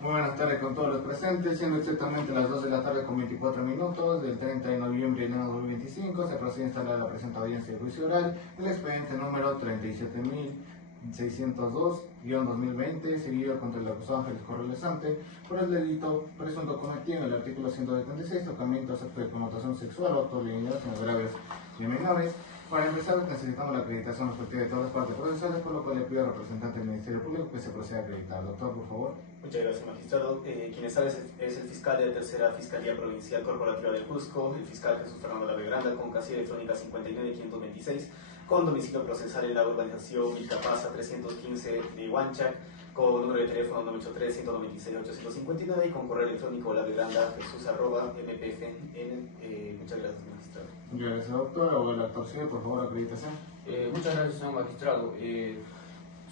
Muy buenas tardes con todos los presentes, siendo exactamente las 2 de la tarde con 24 minutos del 30 de noviembre del año 2025, se procede a instalar la presente audiencia de juicio oral, el expediente número 37.602-2020, seguido contra el acusado Ángeles Corrales Sante, por el delito presunto cometido en el artículo 176, tocamiento, acto de connotación sexual o acto de legalidad en agravios de menores. Para empezar, necesitamos la acreditación respectiva de todas las partes procesales, por lo cual le pido al representante del Ministerio Público que se proceda a acreditar. Doctor, por favor. Muchas gracias, magistrado. Quien está es el fiscal de la Tercera Fiscalía Provincial Corporativa del Cusco, el fiscal Jesús Fernando Lavegranda, con casilla electrónica 59526, con domicilio procesal en la urbanización Vilcapasa 315 de Huanchac, con número de teléfono 983-196-859 y con correo electrónico lavegranda.jesús@mpfn. Muchas gracias, magistrado. Muchas gracias, doctor. O el actor civil, por favor, acreditación. Muchas gracias, señor magistrado.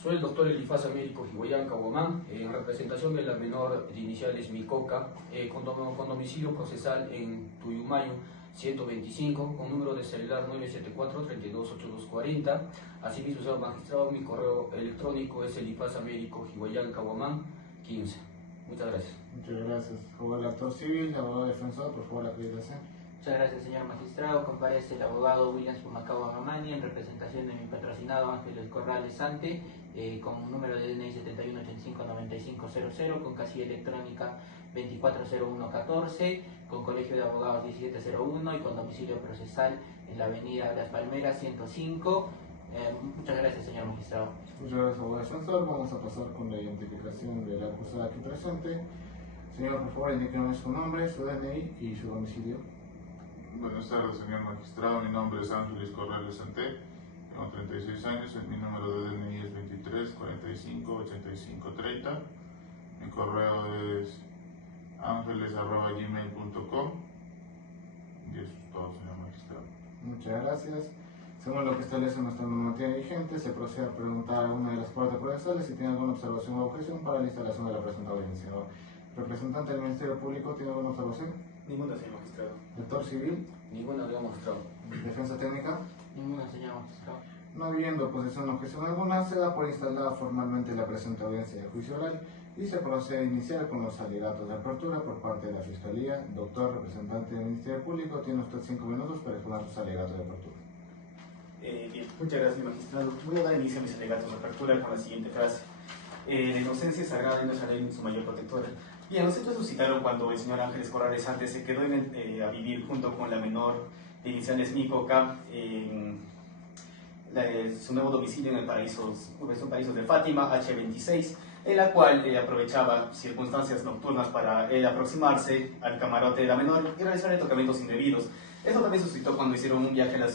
Soy el doctor Elifaz Américo Higuayanca Guamán, en representación de la menor de iniciales Micoca, con domicilio procesal en Tuyumayo 125, con número de celular 974-328240. Asimismo, señor magistrado, mi correo electrónico es elifazamerico@guamán15. Muchas gracias. Muchas gracias. O el actor civil, abogado defensor, por favor, acreditación. Muchas gracias, señor magistrado. Comparece el abogado Williams Pumacahua Mamani en representación de mi patrocinado Ángeles Corrales Sante, con número de DNI 7185-9500, con casilla electrónica 240114, con colegio de abogados 1701 y con domicilio procesal en la avenida Las Palmeras 105. Muchas gracias, señor magistrado. Muchas gracias, abogado defensor. Vamos a pasar con la identificación de la acusada aquí presente. Señor, por favor, indíqueme su nombre, su DNI y su domicilio. Buenas tardes, señor magistrado. Mi nombre es Ángeles Corrales Sante, tengo 36 años, mi número de DNI es 23 45 85 30. Mi correo es angeles@gmail.com. Y eso es todo, señor magistrado. Muchas gracias. Según lo que establece nuestra normativa vigente, se procede a preguntar a una de las partes procesales si tiene alguna observación o objeción para la instalación de la presente audiencia. ¿Representante del Ministerio Público tiene alguna observación? Ninguna, señor magistrado. ¿Doctor civil? Ninguna, señor magistrado. ¿Defensa técnica? Ninguna, señor magistrado. No habiendo oposición o objeción alguna, se da por instalada formalmente la presente audiencia de juicio oral y se procede a iniciar con los alegatos de apertura por parte de la Fiscalía. Doctor, representante del Ministerio Público, tiene usted 5 minutos para exponer sus alegatos de apertura. Bien, muchas gracias, magistrado. Voy a dar inicio a mis alegatos de apertura con la siguiente frase. La inocencia es sagrada y nuestra ley es su mayor protectora. Bien, los hechos suscitaron cuando el señor Ángeles Corrales Sante se quedó a vivir junto con la menor de iniciales Micoca en su nuevo domicilio en el paraíso de Fátima, H26, en la cual aprovechaba circunstancias nocturnas para aproximarse al camarote de la menor y realizar tocamientos indebidos. Eso también suscitó cuando hicieron un viaje a la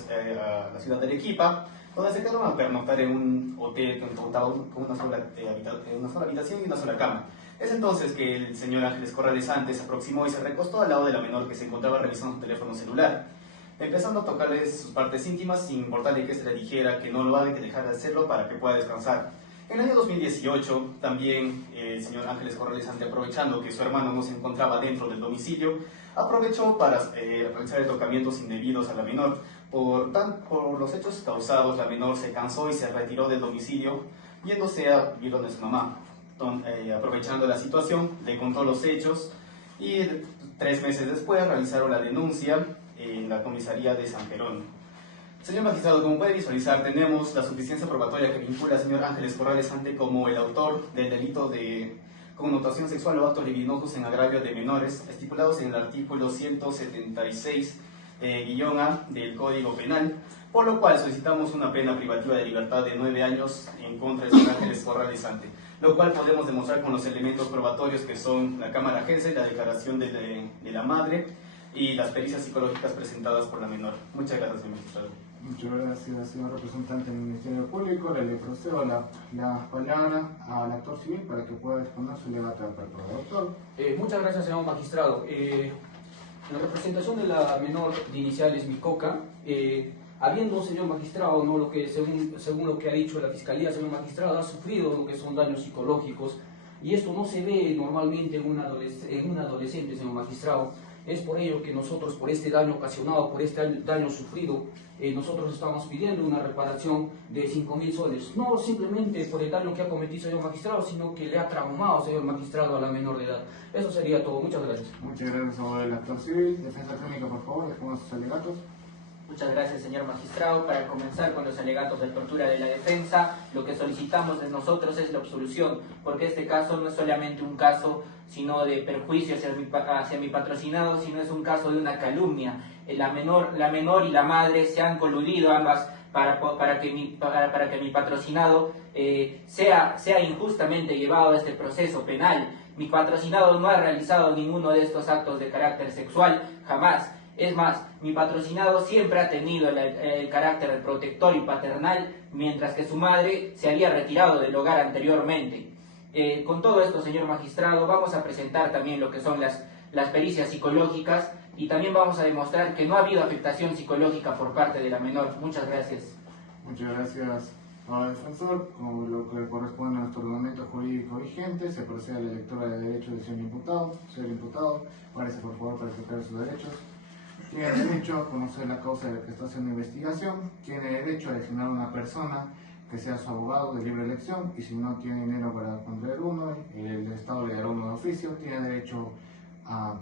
ciudad de Arequipa, donde se quedaron a pernoctar en un hotel que contaba con una sola habitación y una sola cama. Es entonces que el señor Ángeles Corrales Sante se aproximó y se recostó al lado de la menor que se encontraba revisando su teléfono celular, empezando a tocarle sus partes íntimas sin importarle que se le dijera que no lo haga y que dejara de hacerlo para que pueda descansar. En el año 2018, también el señor Ángeles Corrales Sante, aprovechando que su hermano no se encontraba dentro del domicilio, aprovechó para realizar tocamientos indebidos a la menor. Por los hechos causados, la menor se cansó y se retiró del domicilio, yéndose a vivir donde su mamá. Aprovechando la situación, le contó los hechos y 3 meses después realizaron la denuncia en la comisaría de San Jerónimo. Señor magistrado, como puede visualizar, tenemos la suficiencia probatoria que vincula al señor Ángeles Corrales Sante como el autor del delito de connotación sexual o actos libidinosos en agravio de menores, estipulados en el artículo 176-A del Código Penal, por lo cual solicitamos una pena privativa de libertad de 9 años en contra del señor Ángeles Corrales Sante, lo cual podemos demostrar con los elementos probatorios que son la cámara Gesell, la declaración de la madre y las pericias psicológicas presentadas por la menor. Muchas gracias, señor magistrado. Muchas gracias, señor representante del Ministerio Público. Le procedo la palabra al actor civil para que pueda exponer su alegato de apertura. Doctor. Muchas gracias, señor magistrado. En representación de la menor de iniciales Micoca, habiendo, señor magistrado, ¿no? según lo que ha dicho la Fiscalía, señor magistrado, ha sufrido lo que son daños psicológicos, y esto no se ve normalmente en un adolescente, señor magistrado. Es por ello que nosotros, por este daño ocasionado, por este daño sufrido, nosotros estamos pidiendo una reparación de 5.000 soles, no simplemente por el daño que ha cometido señor magistrado, sino que le ha traumado señor magistrado a la menor de edad. Eso sería todo. Muchas gracias. Muchas gracias, abogado del actor civil. Defensa técnica, por favor, exponga sus alegatos. Muchas gracias, señor magistrado. Para comenzar con los alegatos de apertura de la defensa, lo que solicitamos de nosotros es la absolución, porque este caso no es solamente un caso sino de perjuicio hacia mi patrocinado, sino es un caso de una calumnia. La menor y la madre se han coludido ambas para que mi patrocinado sea injustamente llevado a este proceso penal. Mi patrocinado no ha realizado ninguno de estos actos de carácter sexual, jamás. Es más, mi patrocinado siempre ha tenido el carácter protector y paternal, mientras que su madre se había retirado del hogar anteriormente. Con todo esto, señor magistrado, vamos a presentar también lo que son las pericias psicológicas y también vamos a demostrar que no ha habido afectación psicológica por parte de la menor. Muchas gracias. Muchas gracias, abogado defensor. Como lo que corresponde a nuestro ordenamiento jurídico vigente, se procede a la lectura de derechos del señor imputado. Señor imputado, párese por favor para explicar sus derechos. Tiene derecho a conocer la causa de la que está haciendo investigación. Tiene derecho a designar una persona que sea su abogado de libre elección, y si no tiene dinero para contraer uno, el Estado le dará uno de oficio. Tiene derecho a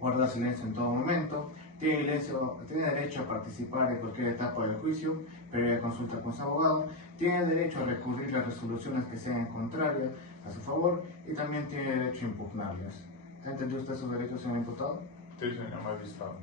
guardar silencio en todo momento. Tiene derecho a participar en cualquier etapa del juicio, previa consulta con su abogado. Tiene derecho a recurrir las resoluciones que sean contrarias a su favor, y también tiene derecho a impugnarlas. ¿Ha entendido usted sus derechos, señor imputado? Sí, señor magistrado.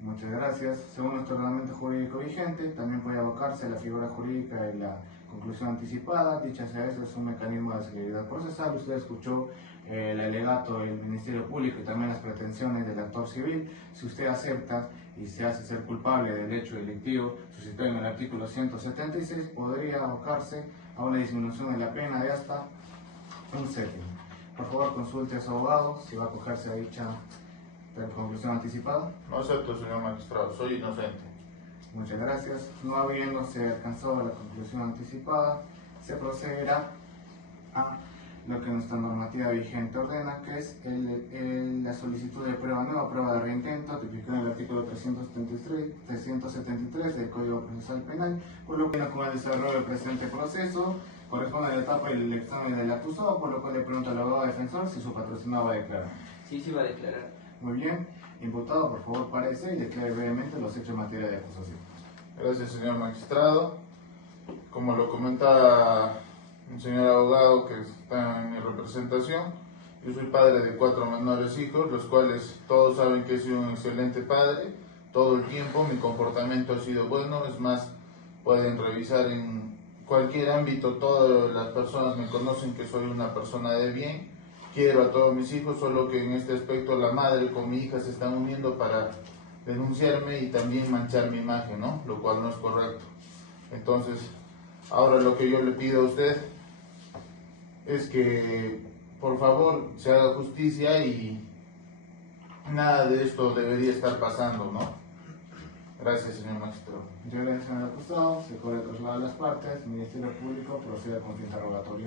Muchas gracias. Según nuestro ordenamiento jurídico vigente, también puede abocarse a la figura jurídica de la conclusión anticipada. Dicha sea eso, es un mecanismo de celeridad procesal. Usted escuchó el alegato del Ministerio Público y también las pretensiones del actor civil. Si usted acepta y se hace ser culpable del hecho delictivo suscitado en el artículo 176, podría abocarse a una disminución de la pena de hasta un séptimo. Por favor, consulte a su abogado si va a acogerse a dicha conclusión anticipada. No acepto, señor magistrado, soy inocente. Muchas gracias. No habiéndose alcanzado la conclusión anticipada, se procederá a lo que nuestra normativa vigente ordena, que es la solicitud de prueba nueva, prueba de reintento, tipificada en el artículo 373 del Código Procesal Penal, por lo que con el desarrollo del presente proceso corresponde a la etapa del examen del acusado, por lo cual le pregunto al abogado defensor si su patrocinado va a declarar. Sí, va a declarar. Muy bien. Imputado, por favor, párese y declare brevemente los hechos en materia de acusación. Gracias, señor magistrado. Como lo comenta el señor abogado que está en mi representación, yo soy padre de 4 menores hijos, los cuales todos saben que he sido un excelente padre. Todo el tiempo mi comportamiento ha sido bueno, es más, pueden revisar en cualquier ámbito, todas las personas me conocen que soy una persona de bien. Quiero a todos mis hijos, solo que en este aspecto la madre con mi hija se están uniendo para denunciarme y también manchar mi imagen, ¿no? Lo cual no es correcto. Entonces, ahora lo que yo le pido a usted es que por favor se haga justicia y nada de esto debería estar pasando, ¿no? Gracias, señor magistrado. Muchas gracias, señor acusado. Se corre traslado de las partes. El Ministerio Público procede con su interrogatorio.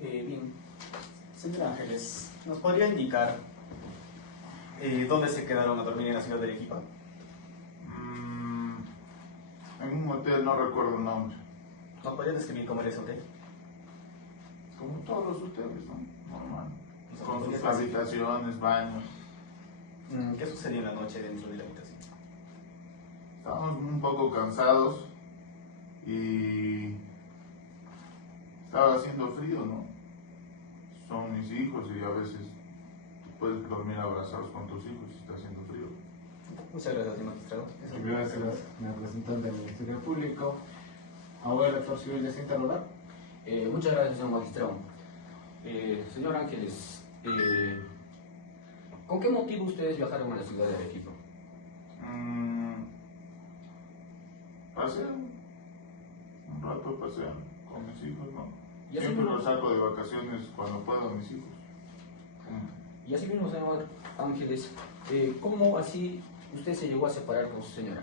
Bien. Señor Ángeles, ¿nos podría indicar dónde se quedaron a dormir en la ciudad de Arequipa? En un hotel, no recuerdo el nombre. ¿Nos podría describir cómo era ese hotel? Como todos los hoteles, ¿no? Normal. ¿Nos Con podría sus decir habitaciones, baños. qué sucedió en la noche dentro de la habitación? Estábamos un poco cansados y estaba haciendo frío, ¿no? Son mis hijos y a veces puedes dormir abrazados con tus hijos si está haciendo frío. Muchas gracias, señor magistrado. Gracias, señor representante del Ministerio Público. Ahora el actor civil desea interrogar. Muchas gracias, señor magistrado. Señor Ángeles, ¿con qué motivo ustedes viajaron a la ciudad de Arequipa? Paseo, un rato paseo con mis hijos, ¿no? Y así Siempre mismo- los saco de vacaciones cuando puedo a mis hijos. Y así mismo, señor Ángeles, ¿cómo así usted se llegó a separar con su señora?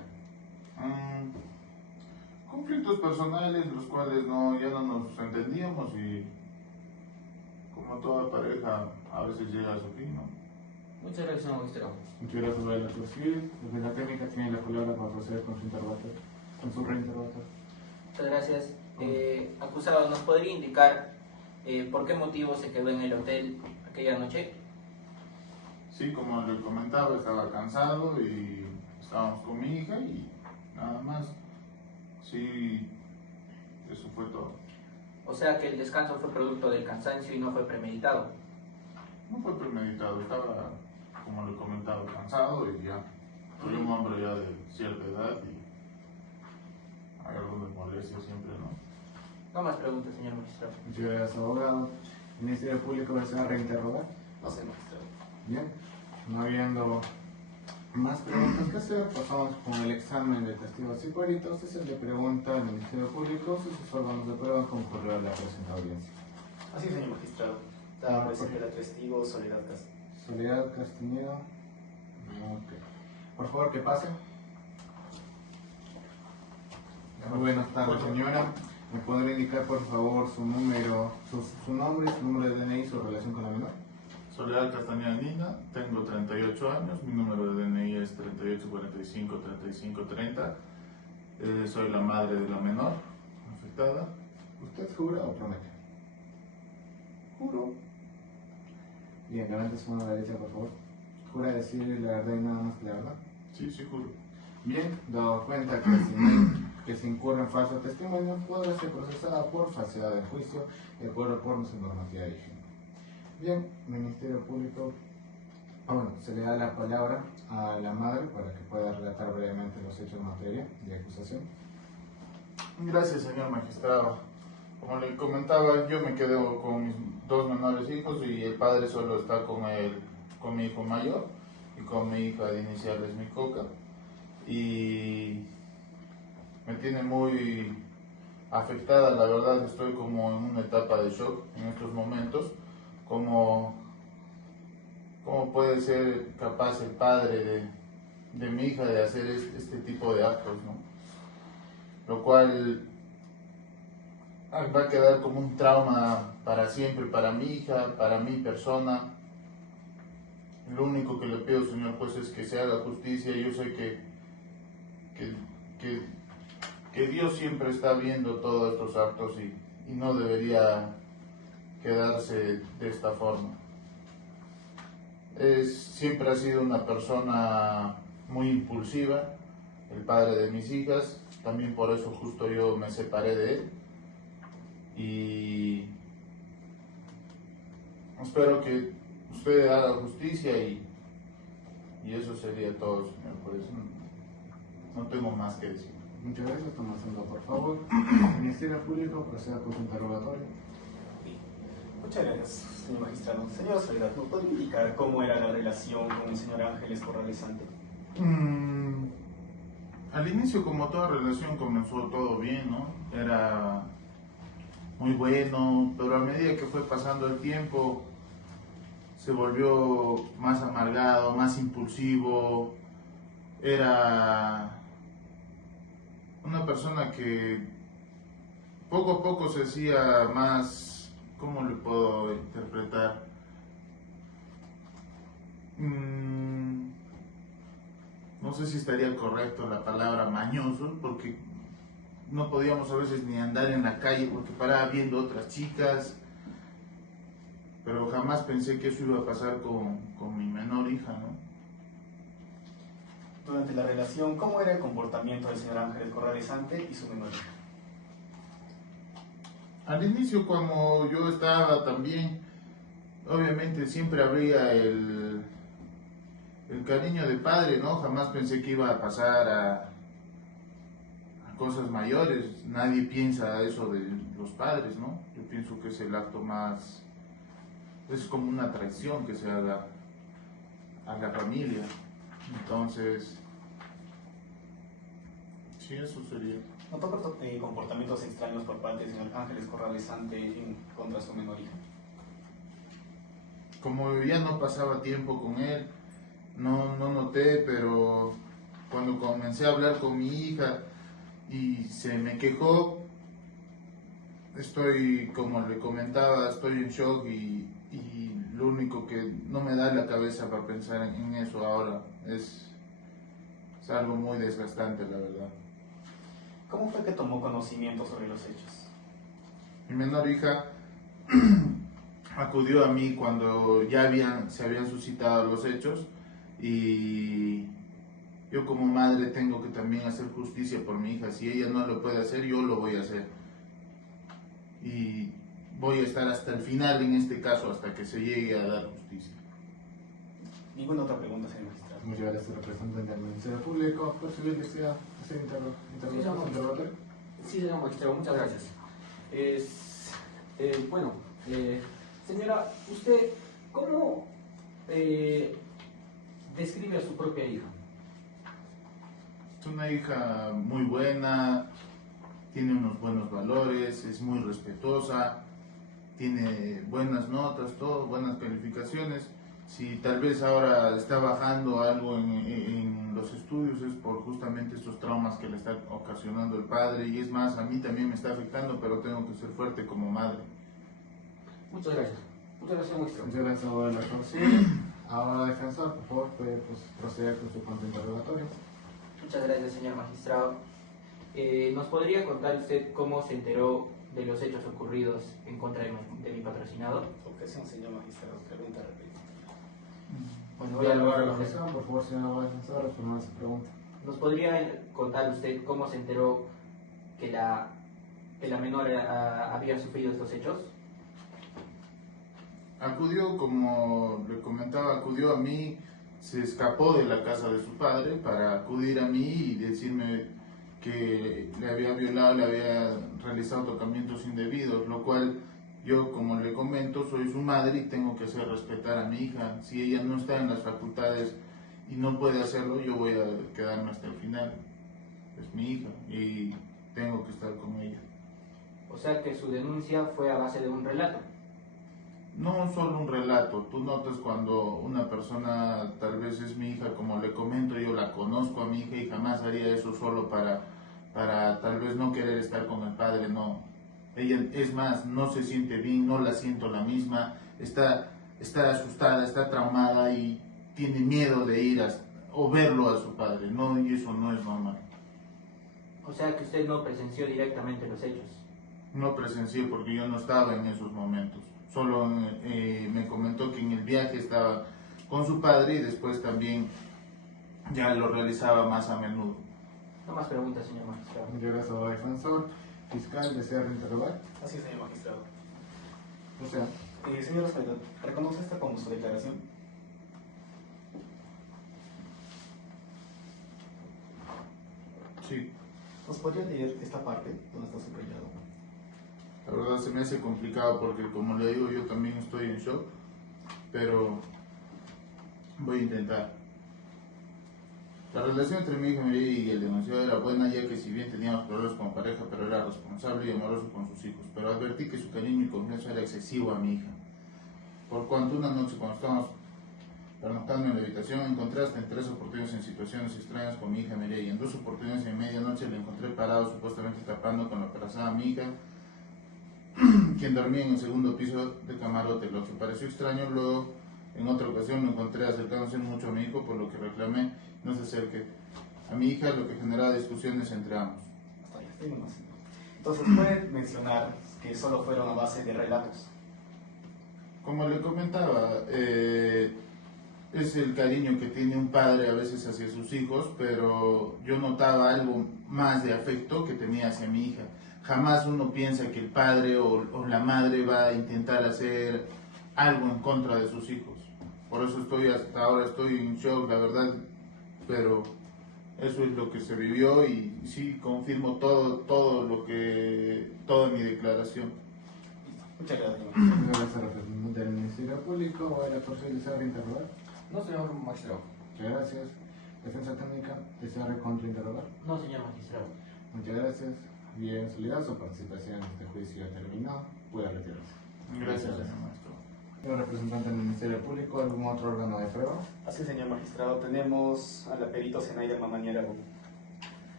Conflictos personales, los cuales ya no nos entendíamos y como toda pareja a veces llega a su fin, ¿no? Muchas gracias, señor magistrado. Muchas gracias por la civil. Desde la técnica tiene la palabra para proceder con su interrogatorio, con su reinterrogatorio. Muchas gracias. Acusado, ¿nos podría indicar por qué motivo se quedó en el hotel aquella noche? Sí, como le comentaba, estaba cansado y estábamos con mi hija y nada más. Sí, eso fue todo. O sea que el descanso fue producto del cansancio y no fue premeditado. No fue premeditado, estaba, como le comentaba, cansado y ya. Soy un hombre ya de cierta edad y hay algunas molestias siempre, ¿no? No más preguntas, señor magistrado. Muchas gracias, abogado. ¿El Ministerio Público desea reinterrogar? No sé, magistrado. Bien. No habiendo más preguntas que hacer, pasamos con el examen de testigos y peritos. Se le pregunta al Ministerio Público si sus órganos de prueba concurrieron a la presente audiencia. Así es, señor magistrado. Está presente la testigo Soledad Castro. Soledad Castañeda. Ok. Por favor, que pase. Muy buenas tardes, señora. ¿Me podría indicar, por favor, su número, su nombre, su número de DNI y su relación con la menor? Soledad Castañeda Nina, tengo 38 años, mi número de DNI es 3845-3530. Soy la madre de la menor afectada. ¿Usted jura o promete? Juro. Bien, levante su mano a la derecha, por favor. ¿Jura decir la verdad y nada más que la verdad? Sí, sí, juro. Bien, dado cuenta que se incurre en falso testimonio, podrá ser procesada por falsedad del juicio de acuerdo con su normativa vigente. Bien, Ministerio Público, se le da la palabra a la madre para que pueda relatar brevemente los hechos en materia de acusación. Gracias, señor magistrado. Como le comentaba, yo me quedé con mis dos menores hijos y el padre solo está con mi hijo mayor y con mi hija de iniciales, mi Coca. Y me tiene muy afectada, la verdad estoy como en una etapa de shock en estos momentos. ¿Cómo puede ser capaz el padre de mi hija de hacer este tipo de actos, ¿no? Lo cual va a quedar como un trauma para siempre, para mi hija, para mi persona. Lo único que le pido, señor juez, es que se haga justicia. Yo sé que Dios siempre está viendo todos estos actos y no debería quedarse de esta forma. Siempre ha sido una persona muy impulsiva, el padre de mis hijas, también por eso justo yo me separé de él y espero que usted haga justicia y eso sería todo, señor juez. No tengo más que decir. Muchas gracias, toma asiento, por favor. Ministerio Público, proceda con su interrogatorio. Muchas gracias, señor magistrado. Señora Soledad, ¿nos puede indicar cómo era la relación con el señor Ángeles Corrales Sante? Al inicio, como toda relación, comenzó todo bien, ¿no? Era muy bueno, pero a medida que fue pasando el tiempo, se volvió más amargado, más impulsivo. Era una persona que poco a poco se hacía más, ¿cómo le puedo interpretar? No sé si estaría correcto la palabra mañoso, porque no podíamos a veces ni andar en la calle porque paraba viendo otras chicas, pero jamás pensé que eso iba a pasar con mi menor hija, ¿no? Durante la relación, ¿cómo era el comportamiento del señor Ángeles Corrales Sante y su menor hija? Al inicio, como yo estaba también, obviamente siempre habría el cariño de padre, ¿no? Jamás pensé que iba a pasar a cosas mayores. Nadie piensa eso de los padres, ¿no? Yo pienso que es el acto más, es como una traición que se haga a la familia. Entonces, sí, eso sería. ¿Notó comportamientos extraños por parte del señor Ángeles Corrales Sante en contra de su menor hija? Como ya no pasaba tiempo con él, no noté, pero cuando comencé a hablar con mi hija y se me quejó, estoy, como le comentaba, estoy en shock y lo único que no me da la cabeza para pensar en eso ahora es algo muy desgastante, la verdad. ¿Cómo fue que tomó conocimiento sobre los hechos? Mi menor hija acudió a mí cuando ya se habían suscitado los hechos y yo como madre tengo que también hacer justicia por mi hija. Si ella no lo puede hacer, yo lo voy a hacer. Y voy a estar hasta el final en este caso, hasta que se llegue a dar justicia. Ninguna otra pregunta, señor magistrado. Muchas gracias, representante del Ministerio Público. ¿Por si bien desea hacer interrogatorio? Sí, señor magistrado, muchas gracias. Bueno, señora, ¿usted cómo describe a su propia hija? Es una hija muy buena, tiene unos buenos valores, es muy respetuosa, tiene buenas notas, todo, buenas calificaciones. Si tal vez ahora está bajando algo en los estudios es por justamente estos traumas que le está ocasionando el padre, y es más, a mí también me está afectando, pero tengo que ser fuerte como madre. Muchas gracias. Muchas gracias, magistrado. Muchas gracias, abogado de la Corte. Ahora, defensor, por favor, puede proceder con su contrainterrogatorio. Muchas gracias, señor magistrado. ¿Nos podría contar usted cómo se enteró de los hechos ocurridos en contra de mi patrocinador? Objeción, señor magistrado. Pregunta repetida. Bueno, Voy a hablar la con objeción, por favor, señor abogado defensor, responder a su pregunta. ¿Nos podría contar usted cómo se enteró que la menor había sufrido estos hechos? Acudió, como le comentaba, acudió a mí, se escapó de la casa de su padre para acudir a mí y decirme que le había violado, le había realizado tocamientos indebidos, lo cual yo, como le comento, soy su madre y tengo que hacer respetar a mi hija. Si ella no está en las facultades y no puede hacerlo, yo voy a quedarme hasta el final. Es mi hija y tengo que estar con ella. O sea que su denuncia fue a base de un relato. No solo un relato, tú notas cuando una persona tal vez es mi hija, como le comento, yo la conozco a mi hija y jamás haría eso solo para tal vez no querer estar con el padre, no. Ella, es más, no se siente bien, no la siento la misma, está asustada, está traumada y tiene miedo de ir o verlo a su padre, no, y eso no es normal. O sea que usted no presenció directamente los hechos. No presencié porque yo no estaba en esos momentos. Solo me comentó que en el viaje estaba con su padre y después también ya lo realizaba más a menudo. No más preguntas, señor magistrado. Muchas gracias, abogado defensor. Fiscal, ¿desea reinterrogar? Así es, señor magistrado. O sea, Señor Osvaldo, ¿reconoce esta como su declaración? Sí, ¿Nos podría leer esta parte donde está subrayado? la verdad se me hace complicado porque, como le digo, yo también estoy en shock, pero voy a intentar. La relación entre mi hija María y el denunciado era buena, ya que si bien teníamos problemas como pareja, pero era responsable y amoroso con sus hijos. Pero advertí que su cariño y confianza era excesivo a mi hija. Por cuanto una noche, cuando estábamos pernoctando en la habitación, encontré hasta en 3 oportunidades en situaciones extrañas con mi hija María, y en 2 oportunidades en medianoche le encontré parado, supuestamente tapando con la corazón a mi hija, quien dormía en el segundo piso de camarote. Lo que pareció extraño, luego en otra ocasión lo encontré acercándose mucho a mi hijo, por lo que reclamé no se acerque a mi hija, lo que generaba discusiones entre ambos. Hasta ahí, estoy nomás. Entonces, ¿puede mencionar que solo fueron a base de relatos? Como le comentaba, es el cariño que tiene un padre a veces hacia sus hijos, pero yo notaba algo más de afecto que tenía hacia mi hija. Jamás uno piensa que el padre o la madre va a intentar hacer algo en contra de sus hijos. Por eso hasta ahora estoy en shock, la verdad, pero eso es lo que se vivió y sí confirmo toda mi declaración. Muchas gracias. muchas gracias, representante del Ministerio Público. ¿O la Corte desea reinterrogar? No, señor magistrado. Muchas gracias. Defensa técnica, ¿desea contrainterrogar? No, señor magistrado. Muchas gracias. Bien, soledad, su participación en este juicio ha terminado. Puede retirarse. Gracias, señor maestro. Señor representante del Ministerio Público, ¿algún otro órgano de prueba? Así es, señor magistrado. Tenemos a la perito Zenaida Mamañera.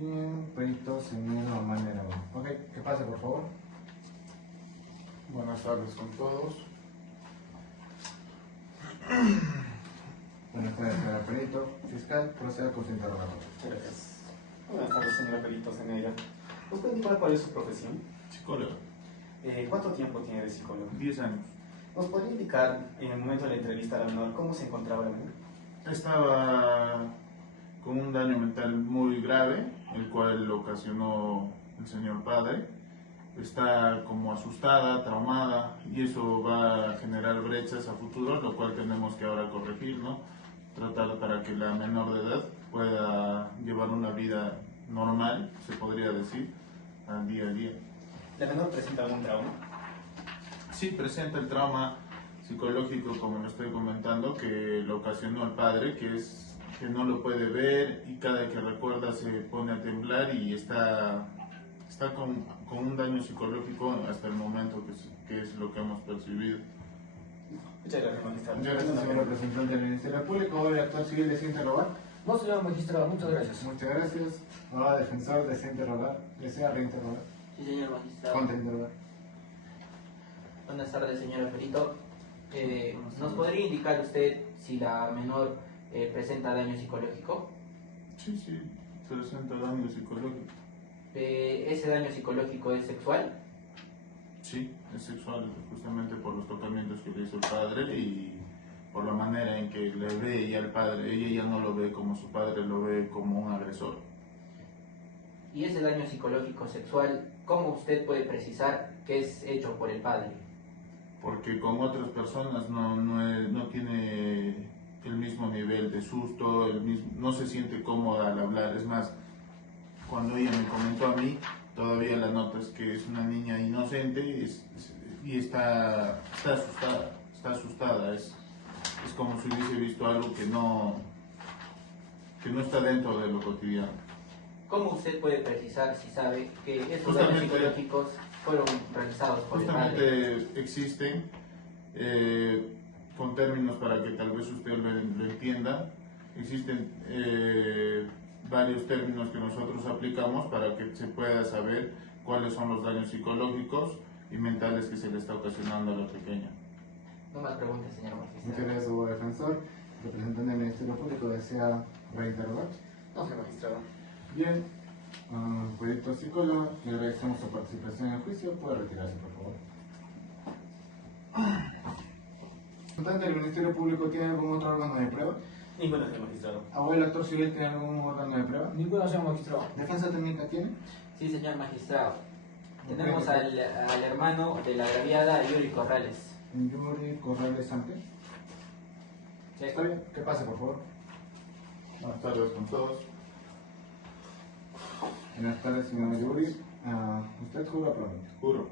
Bien, perito, señor manera. Ok, que pase, por favor. Buenas tardes con todos. señor perito fiscal, proceda con su interrogatorio. Muchas gracias. Buenas tardes, señora Perito Zenella. ¿Nos puede indicar cuál es su profesión? Psicólogo, ¿Cuánto tiempo tiene de psicólogo? 10 años. ¿Nos podría indicar en el momento de la entrevista a la menor cómo se encontraba la menor? Estaba con un daño mental muy grave, el cual lo ocasionó el señor padre. Está como asustada, traumada, y eso va a generar brechas a futuro, lo cual tenemos que ahora corregir, ¿no? Tratar para que la menor de edad pueda llevar una vida normal, se podría decir, al día a día. ¿La menor presenta algún trauma? Sí, presenta el trauma psicológico, como lo estoy comentando, que lo ocasionó el padre, que es que no lo puede ver y cada que recuerda se pone a temblar y está con un daño psicológico hasta el momento, que es lo que hemos percibido. Muchas gracias, magistrado. Muchas gracias, señor representante del Ministerio Público. Ahora el actor civil desea interrogar. No, señor magistrado, muchas gracias. Muchas gracias. Ahora defensor desea interrogar. Desea reinterrogar. Sí, señor magistrado. Contrainterrogar. Buenas tardes, señor perito. ¿Nos podría indicar usted si la menor presenta daño psicológico? Sí, presenta daño psicológico. ¿Ese daño psicológico es sexual? Sí, es sexual, justamente por los tocamientos que le hizo el padre y por la manera en que le ve ella al padre. Ella ya no lo ve como su padre, lo ve como un agresor. ¿Y ese daño psicológico sexual, cómo usted puede precisar que es hecho por el padre? Porque con otras personas no tiene el mismo nivel de susto, no se siente cómoda al hablar. Es más, cuando ella me comentó a mí, todavía la notas que es una niña inocente y está asustada. Es como si hubiese visto algo que no está dentro de lo cotidiano. ¿Cómo usted puede precisar si sabe que esos Justamente- daños psicológicos fueron realizados por el padre? Justamente existen, con términos para que tal vez usted lo entienda, existen varios términos que nosotros aplicamos para que se pueda saber cuáles son los daños psicológicos y mentales que se le está ocasionando a la pequeña. No más preguntas, señor Muchas magistrado. gracias, abogado defensor. Representante del Ministerio Público desea reinterrogar. No, señor magistrado. Bien. Proyecto psicólogo, le agradecemos su participación en el juicio. Puede retirarse, por favor. Representante del Ministerio Público, ¿tiene algún otro órgano de prueba? Ninguno, señor magistrado. ¿Abuelo actor civil tiene algún órgano de prueba? Ninguna, señor magistrado. ¿Defensa técnica tiene? Sí, señor magistrado. Tenemos al hermano de la agraviada, Yuri Corrales. Yuri Corrales Sánchez. Sí. ¿Está bien? ¿Qué pasa, por favor? Buenas tardes con todos. Buenas tardes, señor Yuri. ¿Usted jura o promete? Juro.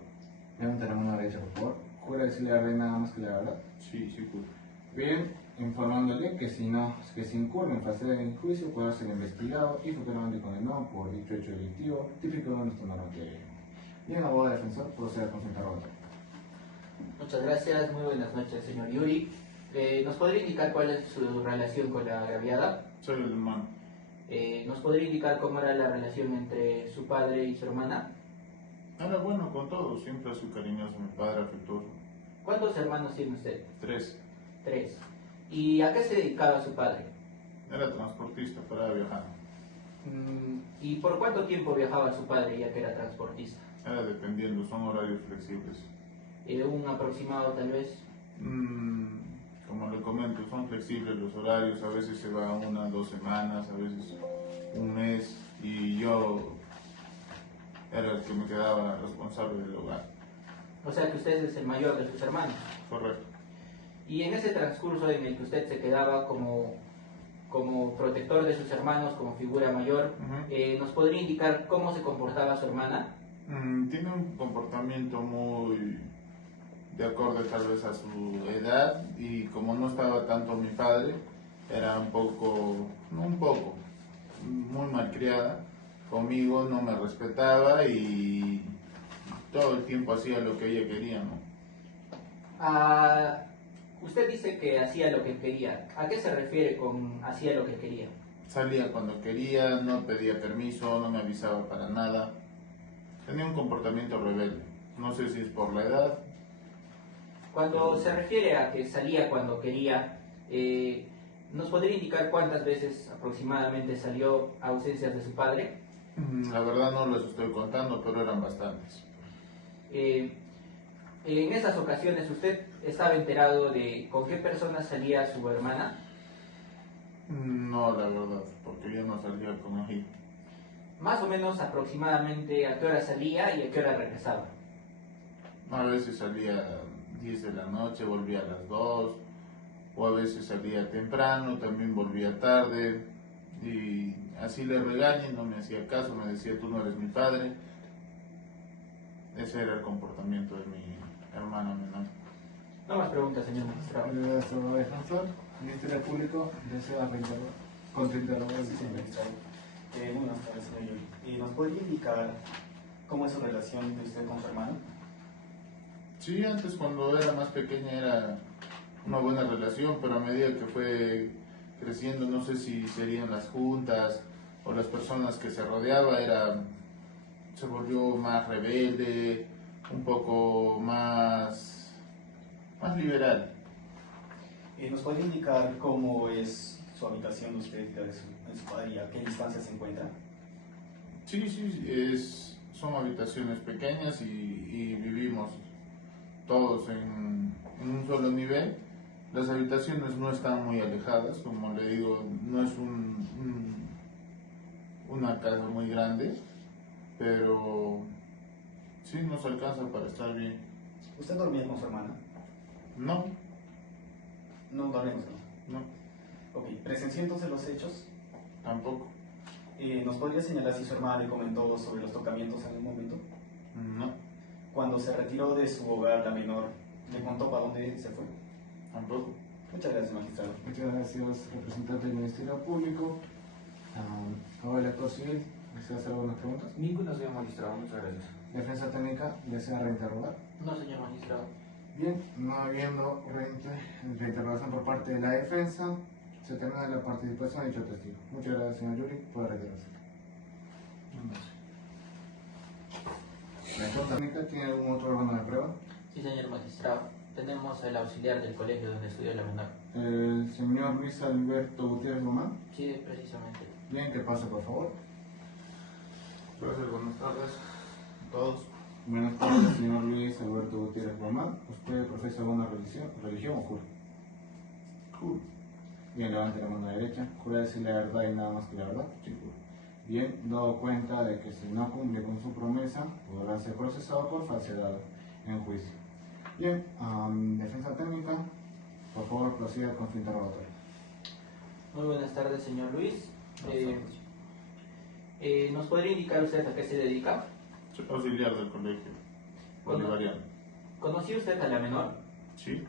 Levante la mano derecha, por favor. ¿Jura decirle a la ley nada más que la verdad? Sí, juro. Bien, informándole que si incurre en fase de juicio puede ser investigado y futuramente condenado por dicho hecho delictivo típico de nuestra normativa. Bien, abogado defensor, proceda con su interrogatorio. Muchas gracias, muy buenas noches, señor Yuri. ¿Nos podría indicar cuál es su relación con la agraviada? Soy el hermano. ¿Nos podría indicar cómo era la relación entre su padre y su hermana? Era bueno con todos, siempre ha sido cariñoso, mi padre afectuoso. ¿Cuántos hermanos tiene usted? 3. 3. ¿Y a qué se dedicaba su padre? Era transportista para viajar. ¿Y por cuánto tiempo viajaba su padre ya que era transportista? Era dependiendo, son horarios flexibles. ¿Un aproximado tal vez? Como le comento, son flexibles los horarios, a veces se va 1 o 2 semanas, a veces un mes, y yo era el que me quedaba responsable del hogar. O sea que usted es el mayor de sus hermanos. Correcto. Y en ese transcurso en el que usted se quedaba como protector de sus hermanos, como figura mayor, ¿nos podría indicar cómo se comportaba su hermana? Tiene un comportamiento muy de acorde tal vez a su edad, y como no estaba tanto mi padre, era muy malcriada conmigo, no me respetaba y todo el tiempo hacía lo que ella quería, ¿no? Usted dice que hacía lo que quería. ¿A qué se refiere con hacía lo que quería? Salía cuando quería, no pedía permiso, no me avisaba para nada. Tenía un comportamiento rebelde. No sé si es por la edad. Cuando se refiere a que salía cuando quería, ¿Nos podría indicar cuántas veces aproximadamente salió a ausencias de su padre? La verdad no los estoy contando, pero eran bastantes. En esas ocasiones, ¿usted estaba enterado de con qué persona salía su hermana? No, la verdad, porque yo no salía con él. Más o menos aproximadamente a qué hora salía y a qué hora regresaba. A veces salía a 10 de la noche, volvía a las 2, o a veces salía temprano, también volvía tarde, y así le regañé, no me hacía caso, me decía tú no eres mi padre. Ese era el comportamiento de mi hermano menor. No más preguntas, señor magistrado. Gracias, abogado defensor. Ministerio Público desea contrainterrogar. Sí, señor magistrado. Buenas tardes, señor Yuri. ¿Nos podría indicar cómo es su relación de usted con su hermano? Sí, antes cuando era más pequeña era una buena relación, pero a medida que fue creciendo, no sé si serían las juntas o las personas que se rodeaba, se volvió más rebelde, un poco más liberal. ¿Nos podría indicar cómo es su habitación de usted y la de su padre y a qué distancia se encuentra? Sí, son habitaciones pequeñas y vivimos todos en un solo nivel. Las habitaciones no están muy alejadas, como le digo, no es una casa muy grande, pero sí nos alcanza para estar bien. ¿Usted dormía con su hermana? No, No dormimos, ¿no? no, Ok, ¿presenció entonces los hechos? tampoco, ¿Nos podría señalar si su hermana le comentó sobre los tocamientos en algún momento? no, Cuando se retiró de su hogar, la menor, ¿le contó para dónde se fue? tampoco. Muchas gracias, magistrado. Muchas gracias, representante del Ministerio Público. Ahora el actor civil, ¿desea hacer algunas preguntas? Ninguna, señor magistrado, muchas gracias. Defensa técnica, ¿desea reinterrogar? No, señor magistrado. Bien, no habiendo reinterrogación por parte de la defensa, se termina la participación de dicho testigo. Muchas gracias, señor Yuri, por retirarse. ¿La Junta técnica tiene algún otro órgano de prueba? Sí, señor magistrado. Tenemos el auxiliar del colegio donde estudia la menor. El señor Luis Alberto Gutiérrez Román. Sí, precisamente. Bien, que pase, por favor. Gracias, buenas tardes a todos. Buenas tardes, señor Luis Alberto Gutiérrez Román. ¿Usted profesa alguna religión o jura? Cool. Bien, levante la mano derecha. ¿Jura decir la verdad y nada más que la verdad? Sí, cool. Bien, dado cuenta de que si no cumple con su promesa, podrá ser procesado por falsedad en juicio. Bien, defensa técnica, por favor proceda con su interrogatorio. Muy buenas tardes, señor Luis. ¿Nos podría indicar usted a qué se dedica? Soy auxiliar del colegio bolivariano. ¿Conoció usted a la menor? Sí,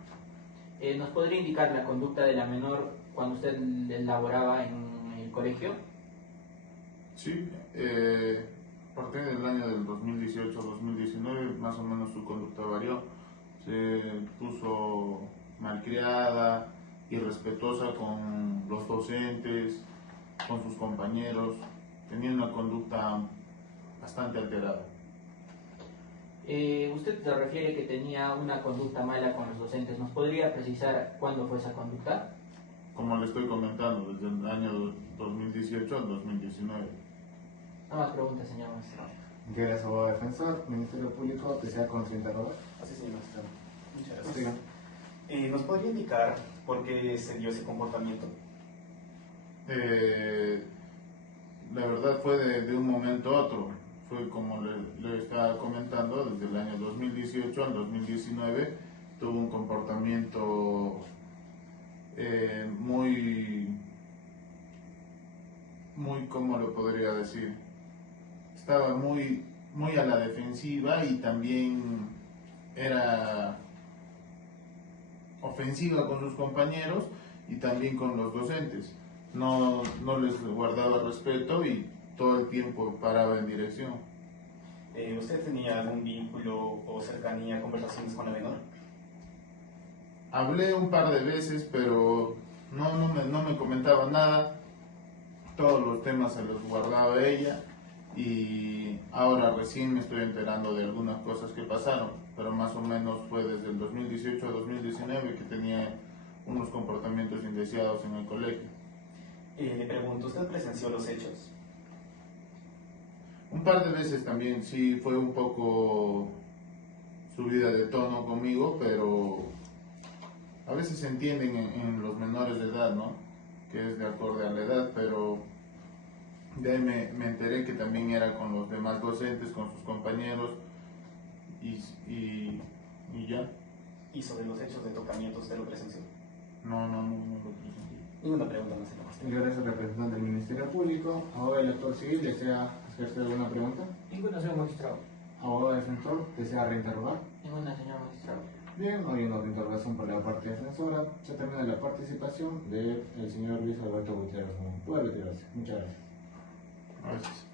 ¿Nos podría indicar la conducta de la menor cuando usted laboraba en el colegio? sí. A partir del año del 2018-2019, más o menos su conducta varió. Se puso malcriada, irrespetuosa con los docentes, con sus compañeros. Tenía una conducta bastante alterada. Usted se refiere que tenía una conducta mala con los docentes. ¿Nos podría precisar cuándo fue esa conducta? Como le estoy comentando, desde el año 2018 al 2019. No más preguntas, señor magistrado. Gracias, abogado defensor. Ministerio Público, desea con su interrogatorio. Así, señor magistrado. Muchas gracias. Siga. ¿Nos podría indicar por qué se dio ese comportamiento? La verdad fue de un momento a otro. Fue como le estaba comentando, desde el año 2018 al 2019 tuvo un comportamiento muy, ¿cómo lo podría decir? Estaba muy a la defensiva y también era ofensiva con sus compañeros y también con los docentes. No les guardaba respeto y todo el tiempo paraba en dirección. ¿Usted tenía algún vínculo o cercanía, conversaciones con la menor? Hablé un par de veces, pero no me comentaba nada. Todos los temas se los guardaba ella y ahora recién me estoy enterando de algunas cosas que pasaron, pero más o menos fue desde el 2018 a 2019 que tenía unos comportamientos indeseados en el colegio. Le pregunto, ¿usted presenció los hechos? Un par de veces también sí fue un poco subida de tono conmigo, pero a veces se entienden en los menores de edad, ¿no? Que es de acorde a la edad, pero de ahí me enteré que también era con los demás docentes, con sus compañeros y ya. ¿Y sobre los hechos de tocamiento usted lo presenció? No lo presenté. Ninguna pregunta más, señor magistrado. Gracias al representante del Ministerio Público. Abogado del actor civil, ¿desea hacerse alguna pregunta? Ninguna, señor magistrado. Abogado defensor, ¿desea reinterrogar? Ninguna, señor magistrado. Bien, no habiendo reinterrogación por la parte defensora, se termina la participación del señor Luis Alberto Gutiérrez. Puede retirarse. Muchas gracias. Gracias.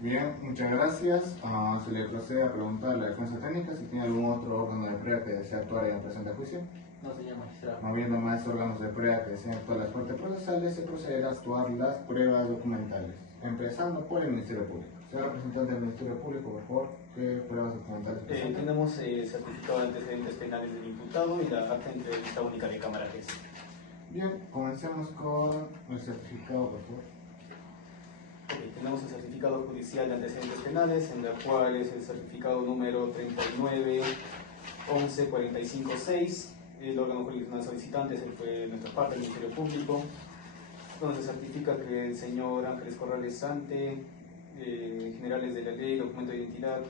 Bien, muchas gracias. Se le procede a preguntar a la defensa técnica si tiene algún otro órgano de prueba que desea actuar en el presente juicio. No, señor magistrado. No habiendo más órganos de prueba que deseen actuar las partes procesales, se procederá a actuar las pruebas documentales, empezando por el Ministerio Público. Señor representante del Ministerio Público, por favor, ¿qué pruebas documentales presentan? Tenemos certificado de antecedentes penales del imputado y la acta de entrevista única de cámara GES. Bien, comencemos con el certificado, por favor. Tenemos el certificado judicial de antecedentes penales, en la cual es el certificado número 39 11 45 6. El órgano jurisdiccional solicitante fue nuestra parte, el Ministerio Público, donde se certifica que el señor Ángeles Corrales Sante, generales de la ley, documento de identidad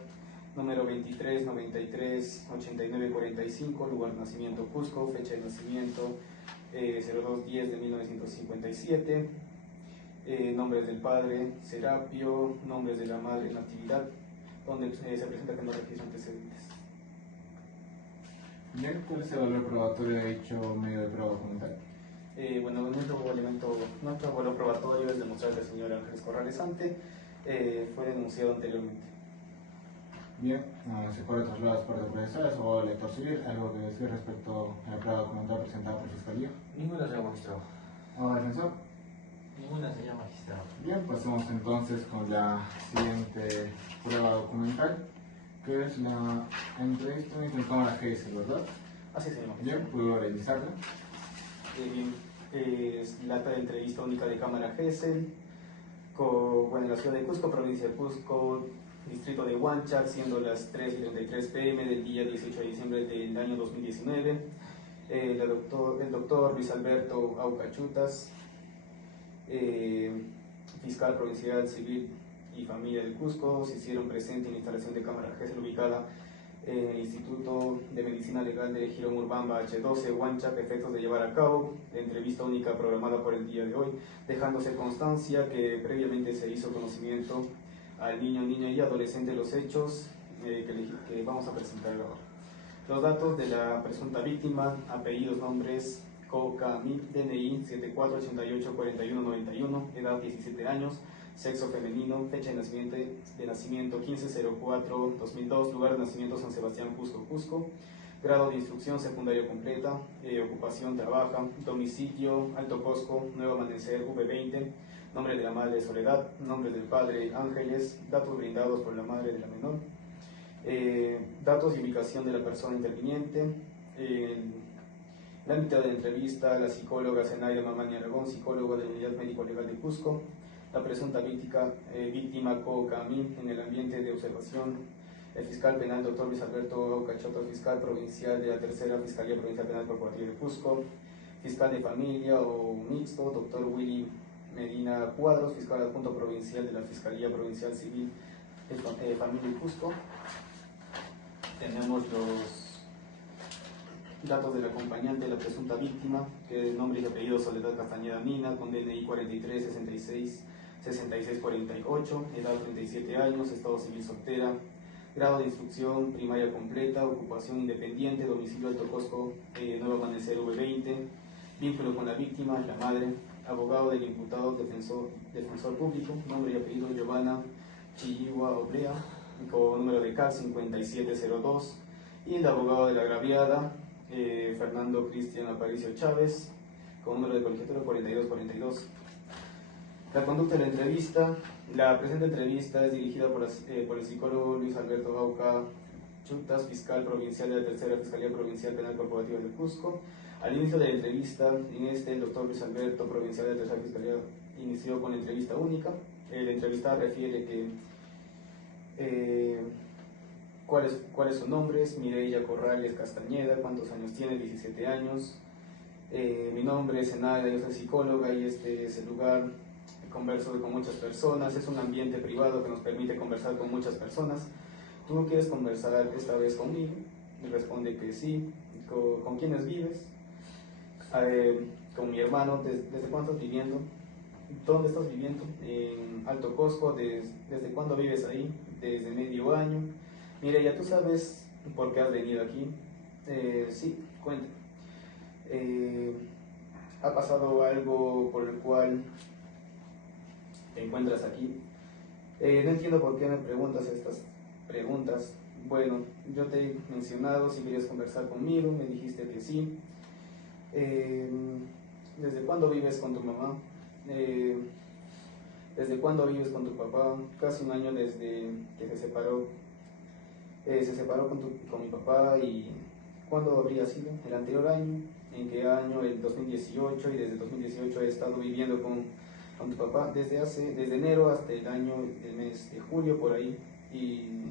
número 23 93 89 45, lugar de nacimiento Cusco, fecha de nacimiento 02-10 de 1957, nombres del padre Serapio, nombres de la madre Natividad, donde se presenta que no registra antecedentes. Bien, ¿cuál es el valor probatorio de dicho medio de prueba documental? Bueno, nuestro valor probatorio es demostrar que el señor Ángeles Corrales Sante fue denunciado anteriormente. Bien, se puede trasladar a las partes procesales o al lector civil, algo que decir respecto a la prueba documental presentada por Fiscalía. Ninguna, señor magistrado. Abogado defensor. Ninguna, señor magistrado. Bien, pasamos entonces con la siguiente prueba documental, que es la entrevista en cámara GS, ¿verdad? Así se llama. Bien, puedo realizarla. Es la acta de entrevista única de cámara GESEL, en la ciudad de Cusco, provincia de Cusco, distrito de Huanchac, siendo las 3:33 p.m. del día 18 de diciembre del año 2019. El doctor Luis Alberto Aucachutas, fiscal provincial civil y familia del Cusco, se hicieron presentes en la instalación de cámara GESEL ubicada en el Instituto de Medicina Legal de Girón Urbamba H12, Huanchac, efectos de llevar a cabo la entrevista única programada por el día de hoy, dejándose constancia que previamente se hizo conocimiento al niño y adolescente los hechos que vamos a presentar ahora. Los datos de la presunta víctima: apellidos, nombres, Coca, DNI 74884191, edad 17 años, sexo femenino, fecha de nacimiento 15/04/2002, lugar de nacimiento San Sebastián, Cusco, grado de instrucción secundaria completa, ocupación trabaja, domicilio Alto Cosco, Nuevo Amanecer, V20, nombre de la madre Soledad, nombre del padre Ángeles, datos brindados por la madre de la menor, datos y ubicación de la persona interviniente, la mitad de la entrevista, la psicóloga Zenaida Mamani Aragón, psicóloga de la Unidad Médico-Legal de Cusco, la presunta víctima Coca Min en el ambiente de observación, el fiscal penal Dr. Luis Alberto Aucachoto, fiscal provincial de la Tercera Fiscalía Provincial Penal Corporativa de Cusco, fiscal de familia o mixto Dr. Willy Medina Cuadros, fiscal adjunto provincial de la Fiscalía Provincial Civil de Familia de Cusco. Tenemos los datos del acompañante de la presunta víctima, que es nombre y apellido Soledad Castañeda Mina, con DNI 43 66 66 48, edad 37 años, estado civil soltera, grado de instrucción primaria completa, ocupación independiente, domicilio Alto Cosco, Nuevo Amanecer, V20, vínculo con la víctima, la madre, abogado del imputado, defensor público, nombre y apellido Giovanna Chilligua Obrea, con número de CAC 5702, y el abogado de la agraviada, Fernando Cristian Aparicio Chávez, con número de colegiatura 4242. La conducta de la entrevista: la presente entrevista es dirigida por el psicólogo Luis Alberto Chutas, fiscal provincial de la Tercera Fiscalía Provincial Penal Corporativa del Cusco. Al inicio de la entrevista, el doctor Luis Alberto, provincial de la Tercera Fiscalía, inició con la entrevista única. El entrevistado refiere que ¿cuál es su nombre? Es Mireya Corrales Castañeda. ¿Cuántos años tiene? 17 años. Mi nombre es Enaida, yo soy psicóloga y este es el lugar. Converso con muchas personas, es un ambiente privado que nos permite conversar con muchas personas. ¿Tú quieres conversar esta vez conmigo? Y responde que sí. ¿Con quiénes vives? Con mi hermano. ¿Desde cuándo estás viviendo? ¿Dónde estás viviendo? En Alto Cosco. ¿Desde cuándo vives ahí? Desde medio año. Mira, ya tú sabes por qué has venido aquí. Sí, cuenta. ¿Ha pasado algo por el cual te encuentras aquí? No entiendo por qué me preguntas estas preguntas. Bueno, yo te he mencionado si querías conversar conmigo, me dijiste que sí. ¿Desde cuándo vives con tu mamá? ¿Desde cuándo vives con tu papá? Casi un año desde que se separó. Se separó con mi papá. ¿Y cuándo habría sido? ¿El anterior año? ¿En qué año? El 2018. Y desde 2018 he estado viviendo con tu papá desde enero hasta el mes de julio, por ahí. Y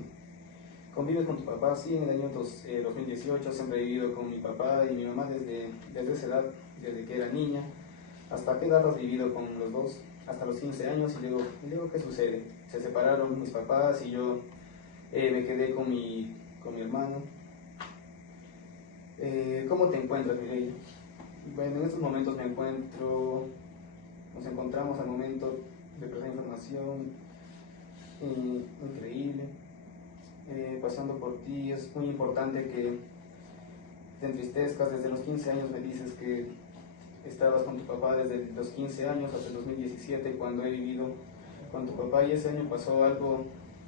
convives con tu papá. Sí, en el año 2018 siempre he vivido con mi papá y mi mamá desde esa edad, desde que era niña. ¿Hasta qué edad has vivido con los dos? Hasta los 15 años. Y luego ¿qué sucede? Se separaron mis papás y yo me quedé con mi hermano. ¿Cómo te encuentras, Mireya? Bueno, en estos momentos nos encontramos al momento de prestar información increíble. Pasando por ti, es muy importante que te entristezcas. Desde los 15 años me dices que estabas con tu papá desde los 15 años hasta el 2017, cuando he vivido con tu papá, y ese año pasó algo,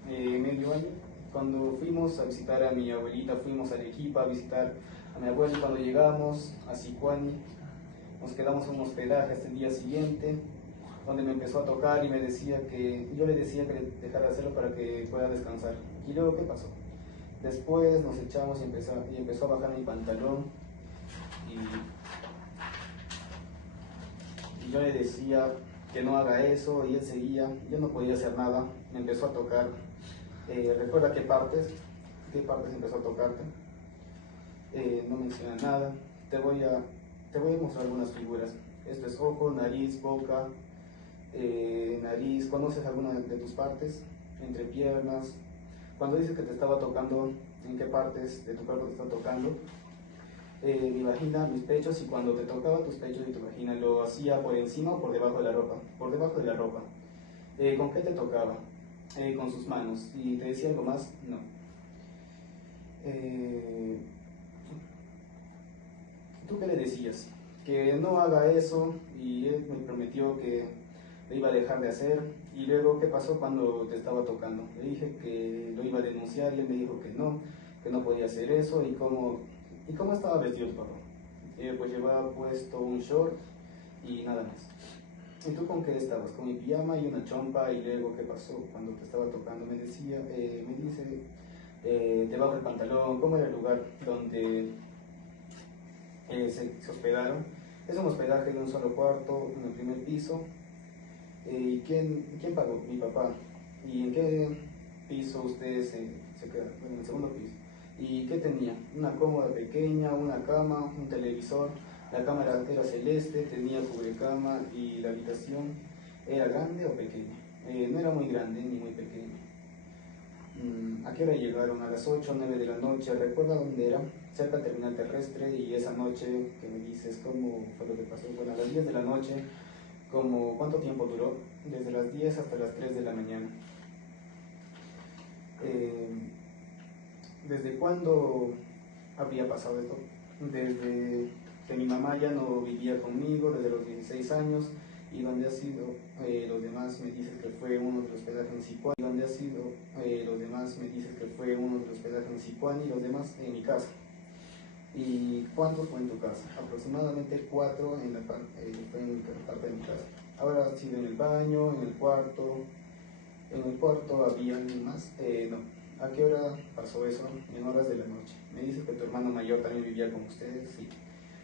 medio año, cuando fuimos a visitar a mi abuelita, fuimos a Arequipa a visitar a mi abuelo. Cuando llegamos a Sicuani, nos quedamos en un hospedaje hasta el día siguiente, donde me empezó a tocar y yo le decía que dejara de hacerlo para que pueda descansar. ¿Y luego qué pasó? Después nos echamos y empezó a bajar mi pantalón y yo le decía que no haga eso y él seguía. Yo no podía hacer nada, me empezó a tocar. ¿Recuerda qué partes empezó a tocarte? No menciona nada. Te voy a mostrar algunas figuras. Esto es ojo, nariz, boca, nariz. ¿Conoces alguna de tus partes? Entrepiernas. Cuando dices que te estaba tocando, ¿en qué partes de tu cuerpo te está tocando? Mi vagina, mis pechos. Y cuando te tocaba tus pechos y tu vagina, ¿lo hacía por encima o por debajo de la ropa? Por debajo de la ropa. ¿Con qué te tocaba? Con sus manos. ¿Y te decía algo más? No. ¿Tú qué le decías? Que no haga eso, y él me prometió que lo iba a dejar de hacer. Y luego, ¿qué pasó cuando te estaba tocando? Le dije que lo iba a denunciar y él me dijo que no podía hacer eso. ¿Y cómo estaba vestido tu papá? Pues llevaba puesto un short y nada más. ¿Y tú con qué estabas? Con mi pijama y una chompa. Y luego, ¿qué pasó cuando te estaba tocando? Me dice, debajo del pantalón. ¿Cómo era el lugar donde se hospedaron? Es un hospedaje de un solo cuarto en el primer piso. ¿Y quién pagó? Mi papá. ¿Y en qué piso ustedes se quedaron? Bueno, en el segundo piso. ¿Y qué tenía? Una cómoda pequeña, una cama, un televisor. La cama era celeste, tenía cubrecama. ¿Y la habitación era grande o pequeña? No era muy grande ni muy pequeña. ¿A qué hora llegaron? A las 8 o 9 de la noche. ¿Recuerda dónde era? Cerca del terminal terrestre. Y esa noche que me dices, ¿cómo fue lo que pasó? Bueno, a las 10 de la noche. ¿Cuánto tiempo duró? Desde las 10 hasta las 3 de la mañana. ¿Desde cuándo habría pasado esto? Desde que mi mamá ya no vivía conmigo, desde los 16 años. ¿Y dónde ha sido? Los demás me dices que fue uno de los hospedajes en Sicuani. ¿Y dónde ha sido? Los demás me dices que fue uno de los hospedajes en Sicuani y los demás en mi casa. ¿Y cuántos fue en tu casa? Aproximadamente 4 en la parte de mi casa. Ahora ha sido en el baño, en el cuarto. ¿En el cuarto había alguien más? No. ¿a qué hora pasó eso? En horas de la noche. Me dices que tu hermano mayor también vivía con ustedes, sí.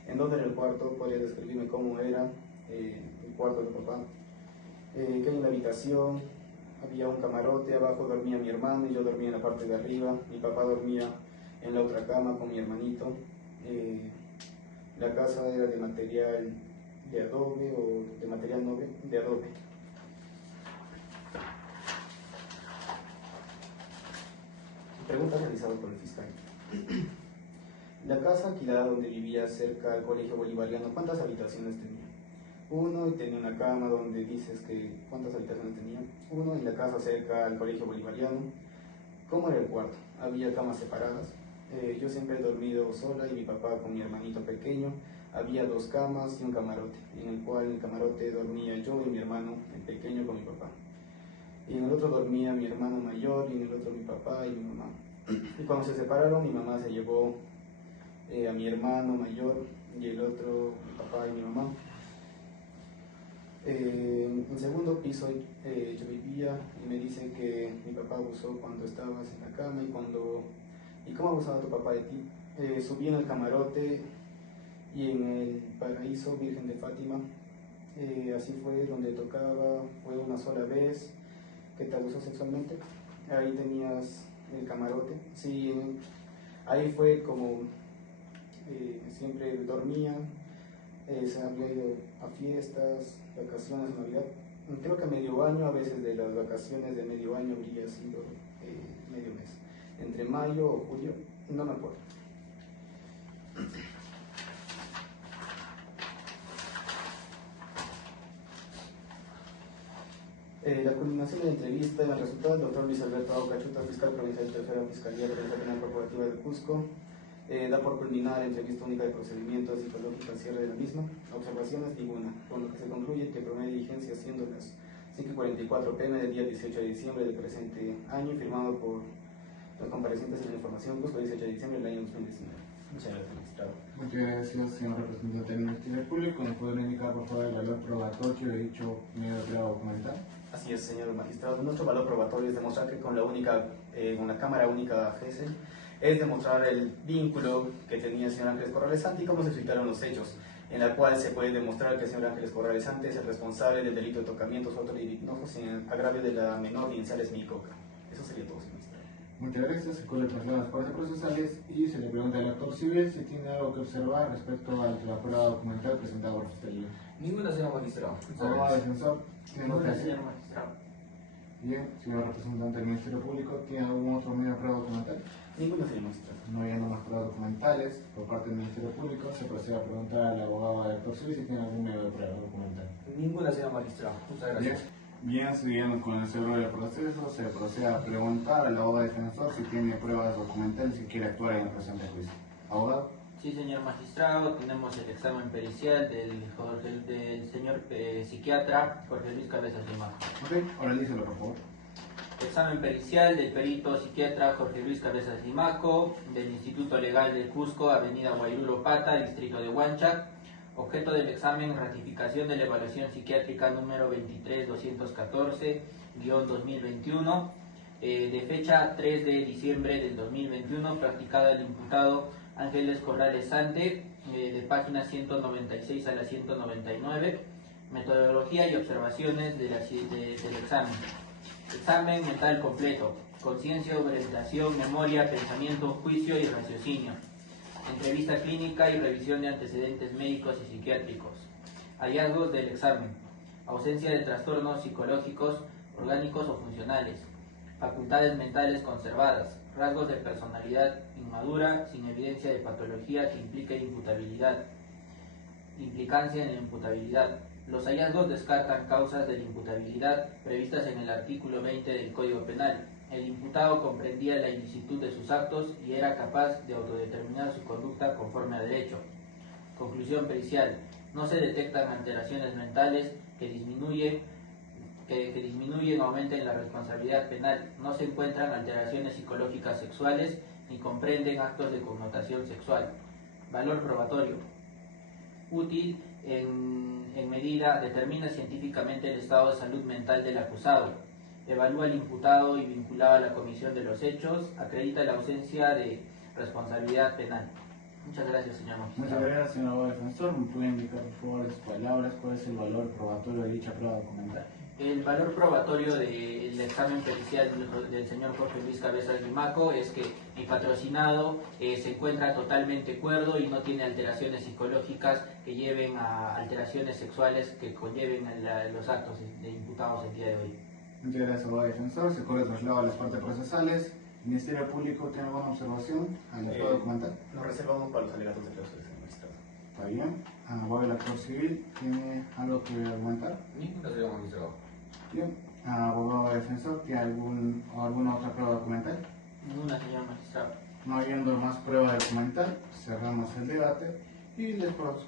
¿En dónde era el cuarto? ¿Podrías describirme cómo era el cuarto de tu papá? ¿Qué hay en la habitación? Había un camarote, abajo dormía mi hermano y yo dormía en la parte de arriba. Mi papá dormía en la otra cama con mi hermanito. La casa era de material de adobe o de material noble, de adobe. Pregunta realizada por el fiscal. La casa alquilada donde vivía cerca al colegio bolivariano, ¿cuántas habitaciones tenía? Uno, y tenía una cama donde dices que ¿cuántas habitaciones tenía? Uno, y la casa cerca al colegio bolivariano. ¿Cómo era el cuarto? Había camas separadas. Yo siempre he dormido sola y mi papá con mi hermanito pequeño. Había 2 camas y un camarote, en el cual en el camarote dormía yo y mi hermano, el pequeño, con mi papá. Y en el otro dormía mi hermano mayor y en el otro mi papá y mi mamá. Y cuando se separaron, mi mamá se llevó a mi hermano mayor y el otro mi papá y mi mamá. En el segundo piso yo vivía y me dice que mi papá abusó cuando estabas en la cama y cómo abusaba tu papá de ti. Subí en el camarote y en el paraíso Virgen de Fátima, así fue donde tocaba, fue una sola vez que te abusó sexualmente. Ahí tenías el camarote, sí, ahí fue como siempre dormía. Se había ido a fiestas, vacaciones, Navidad. Creo que medio año, a veces de las vacaciones de medio año habría sido medio mes. Entre mayo o julio, no me acuerdo. La culminación de la entrevista, en el resultado del doctor Luis Alberto Aucachuta, fiscal provincial de Tercera Fiscalía de la Penal Corporativa de Cusco, da por culminada la entrevista única de procedimientos psicológicos al cierre de la misma. Observaciones ninguna, con lo que se concluye que promedio de diligencia siendo las 5:44 pm del día 18 de diciembre del presente año, firmado por los comparecientes en la información Cusco, 18 de diciembre del año 2019. Muchas gracias, magistrado. Muchas gracias, señor representante del Ministerio Público. ¿Me pueden indicar, por favor, el valor probatorio de dicho medio de prueba documental? Así es, señor magistrado. Nuestro valor probatorio es demostrar que con la cámara única GESEL es demostrar el vínculo que tenía el señor Ángeles Corrales Santi y cómo se suscitaron los hechos, en la cual se puede demostrar que el señor Ángeles Corrales Santi es el responsable del delito de tocamientos autolibidinosos en agravio de la menor inicial es mi coca. Eso sería todo, señor magistrado. Muchas gracias. Se cuelga el las partes procesales y se le pregunta al actor civil si tiene algo que observar respecto a la prueba documental presentada por la Fiscalía. Ninguna, señor magistrado. Abogado defensor, Ninguna, señor magistrado. Bien, señor representante del Ministerio Público, ¿tiene algún otro medio de prueba documental? Ninguna, señor magistrado. No habiendo más pruebas documentales por parte del Ministerio Público, se procede a preguntar al abogado del actor civil si tiene algún medio de prueba documental. Ninguna, señor magistrado. Muchas gracias. Bien, siguiendo con el cerro del proceso, se procede a preguntar al abogado defensor si tiene pruebas documentales y quiere actuar en el presente juicio. Abogado. Sí, señor magistrado, tenemos el examen pericial del señor psiquiatra Jorge Luis Cabezas Limaco. Ok, ahora díselo, por favor. Examen pericial del perito psiquiatra Jorge Luis Cabezas Limaco, del Instituto Legal de Cusco, Avenida Guayruro Pata, Distrito de Huancha. Objeto del examen, ratificación de la evaluación psiquiátrica número 23214-2021, de fecha 3 de diciembre del 2021, practicada el imputado Ángeles Corrales Sante, de páginas 196 a la 199, metodología y observaciones del examen. Examen mental completo, conciencia, orientación, memoria, pensamiento, juicio y raciocinio. Entrevista clínica y revisión de antecedentes médicos y psiquiátricos. Hallazgos del examen: ausencia de trastornos psicológicos, orgánicos o funcionales, facultades mentales conservadas, rasgos de personalidad inmadura sin evidencia de patología que implique implicancia en la imputabilidad. Los hallazgos descartan causas de la imputabilidad previstas en el artículo 20 del Código Penal. El imputado comprendía la ilicitud de sus actos y era capaz de autodeterminar su conducta conforme a derecho. Conclusión pericial: no se detectan alteraciones mentales que disminuyen o aumenten la responsabilidad penal. No se encuentran alteraciones psicológicas sexuales ni comprenden actos de connotación sexual. Valor probatorio: útil en medida determina científicamente el estado de salud mental del acusado. evalúa al imputado y vinculado a la comisión de los hechos, acredita la ausencia de responsabilidad penal. Muchas gracias, señor Muchas magistrado. gracias, señor abogado defensor. ¿Me puede indicar, por favor, en sus palabras, cuál es el valor probatorio de dicha prueba documental? El valor probatorio del examen pericial del señor Jorge Luis Cabezas Limaco es que mi patrocinado se encuentra totalmente cuerdo y no tiene alteraciones psicológicas que lleven a alteraciones sexuales que conlleven a los actos de imputados el día de hoy. Muchas gracias, abogado defensor. Se corre traslado a las partes procesales. ¿El Ministerio Público tiene alguna observación a la prueba documental? Nos reservamos para los alegatos de clausura, señor magistrado. Está bien. Abogado del actor civil, ¿tiene algo que argumentar? Ninguna, señor magistrado. Bien. Abogado defensor, ¿tiene alguna otra prueba documental? Ninguna, señor magistrado. No habiendo más prueba documental, cerramos el debate y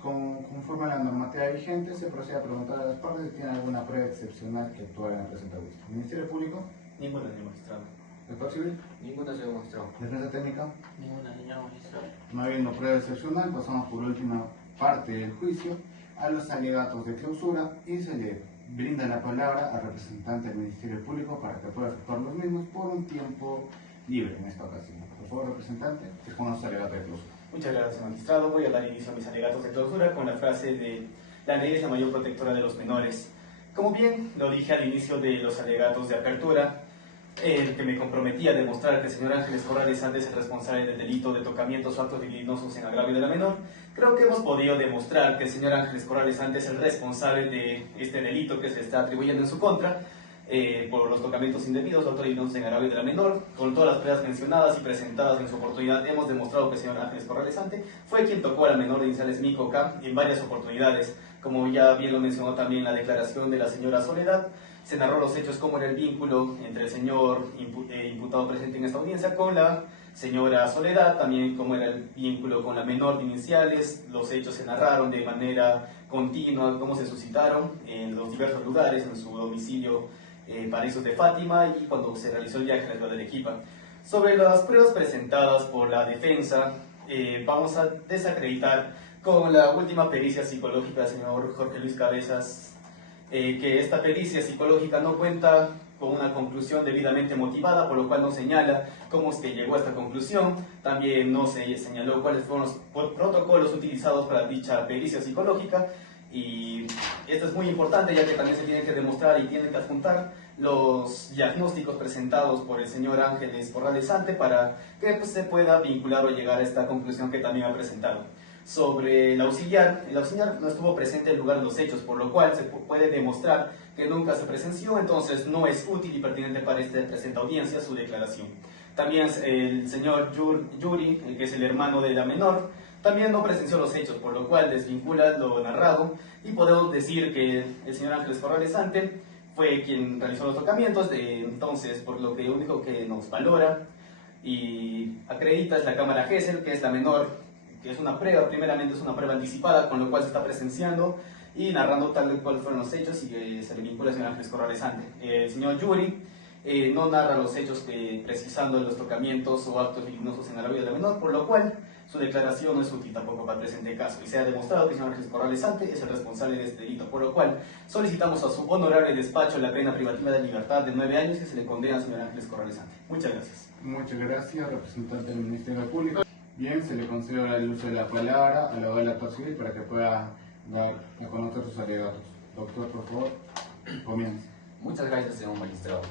conforme a la normativa vigente se procede a preguntar a las partes si tienen alguna prueba excepcional que actuara en el presente juicio. ¿Ministerio Público? Ninguna, señor magistrado. ¿Actor civil? Ninguna, señor magistrado. ¿Defensa técnica? Ninguna, señor magistrado. No habiendo prueba excepcional, pasamos por última parte del juicio a los alegatos de clausura y se le brinda la palabra al representante del Ministerio Público para que pueda efectuar los mismos por un tiempo libre en esta ocasión. Por favor, representante, expone los alegatos de clausura. Muchas gracias, señor magistrado. Voy a dar inicio a mis alegatos de clausura con la frase de la ley es la mayor protectora de los menores. Como bien lo dije al inicio de los alegatos de apertura, el que me comprometía a demostrar que el señor Ángeles Corrales Santos es el responsable del delito de tocamientos o actos libidinosos en agravio de la menor, creo que hemos podido demostrar que el señor Ángeles Corrales Santos es el responsable de este delito que se está atribuyendo en su contra por los tocamientos indebidos o actos libidinosos en agravio de la menor. Con todas las pruebas mencionadas y presentadas en su oportunidad, hemos demostrado que el señor Ángeles Corrales Santos fue quien tocó a la menor de iniciales Mico K en varias oportunidades, como ya bien lo mencionó también la declaración de la señora Soledad. Se narró los hechos, cómo era el vínculo entre el señor imputado presente en esta audiencia con la señora Soledad, también cómo era el vínculo con la menor de iniciales. Los hechos se narraron de manera continua, cómo se suscitaron en los diversos lugares, en su domicilio Paraísos de Fátima y cuando se realizó el viaje a la ciudad de Arequipa. Sobre las pruebas presentadas por la defensa, vamos a desacreditar con la última pericia psicológica del señor Jorge Luis Cabezas, que esta pericia psicológica no cuenta con una conclusión debidamente motivada, por lo cual no señala cómo es que llegó a esta conclusión. También no se señaló cuáles fueron los protocolos utilizados para dicha pericia psicológica, y esto es muy importante ya que también se tiene que demostrar y tiene que adjuntar los diagnósticos presentados por el señor Ángeles Corrales Santos para que pues, se pueda vincular o llegar a esta conclusión que también ha presentado. Sobre el auxiliar no estuvo presente en el lugar de los hechos, por lo cual se puede demostrar que nunca se presenció, entonces no es útil y pertinente para esta presente audiencia su declaración. También el señor Yuri, el que es el hermano de la menor, también no presenció los hechos, por lo cual desvincula lo narrado y podemos decir que el señor Ángeles Corrales Santos fue quien realizó los tocamientos, entonces por lo que único que nos valora y acredita es la cámara Gesell, que es la menor, que es una prueba, primeramente es una prueba anticipada, con lo cual se está presenciando y narrando tal cual fueron los hechos y que se le vincula al señor Ángeles Corrales Santos. El señor Yuri no narra los hechos precisando los tocamientos o actos libidinosos en agravio de la menor, por lo cual su declaración no es útil tampoco para el presente caso y se ha demostrado que el señor Ángeles Corrales Santos es el responsable de este delito, por lo cual solicitamos a su honorable despacho la pena privativa de libertad de 9 años que se le condena al señor Ángeles Corrales Santos. Muchas gracias. Muchas gracias, representante del Ministerio Público. Bien, se le concede ahora el uso de la palabra al abogado del actor civil para que pueda dar a conocer sus alegatos. Doctor, por favor, comience. Muchas gracias, señor magistrado.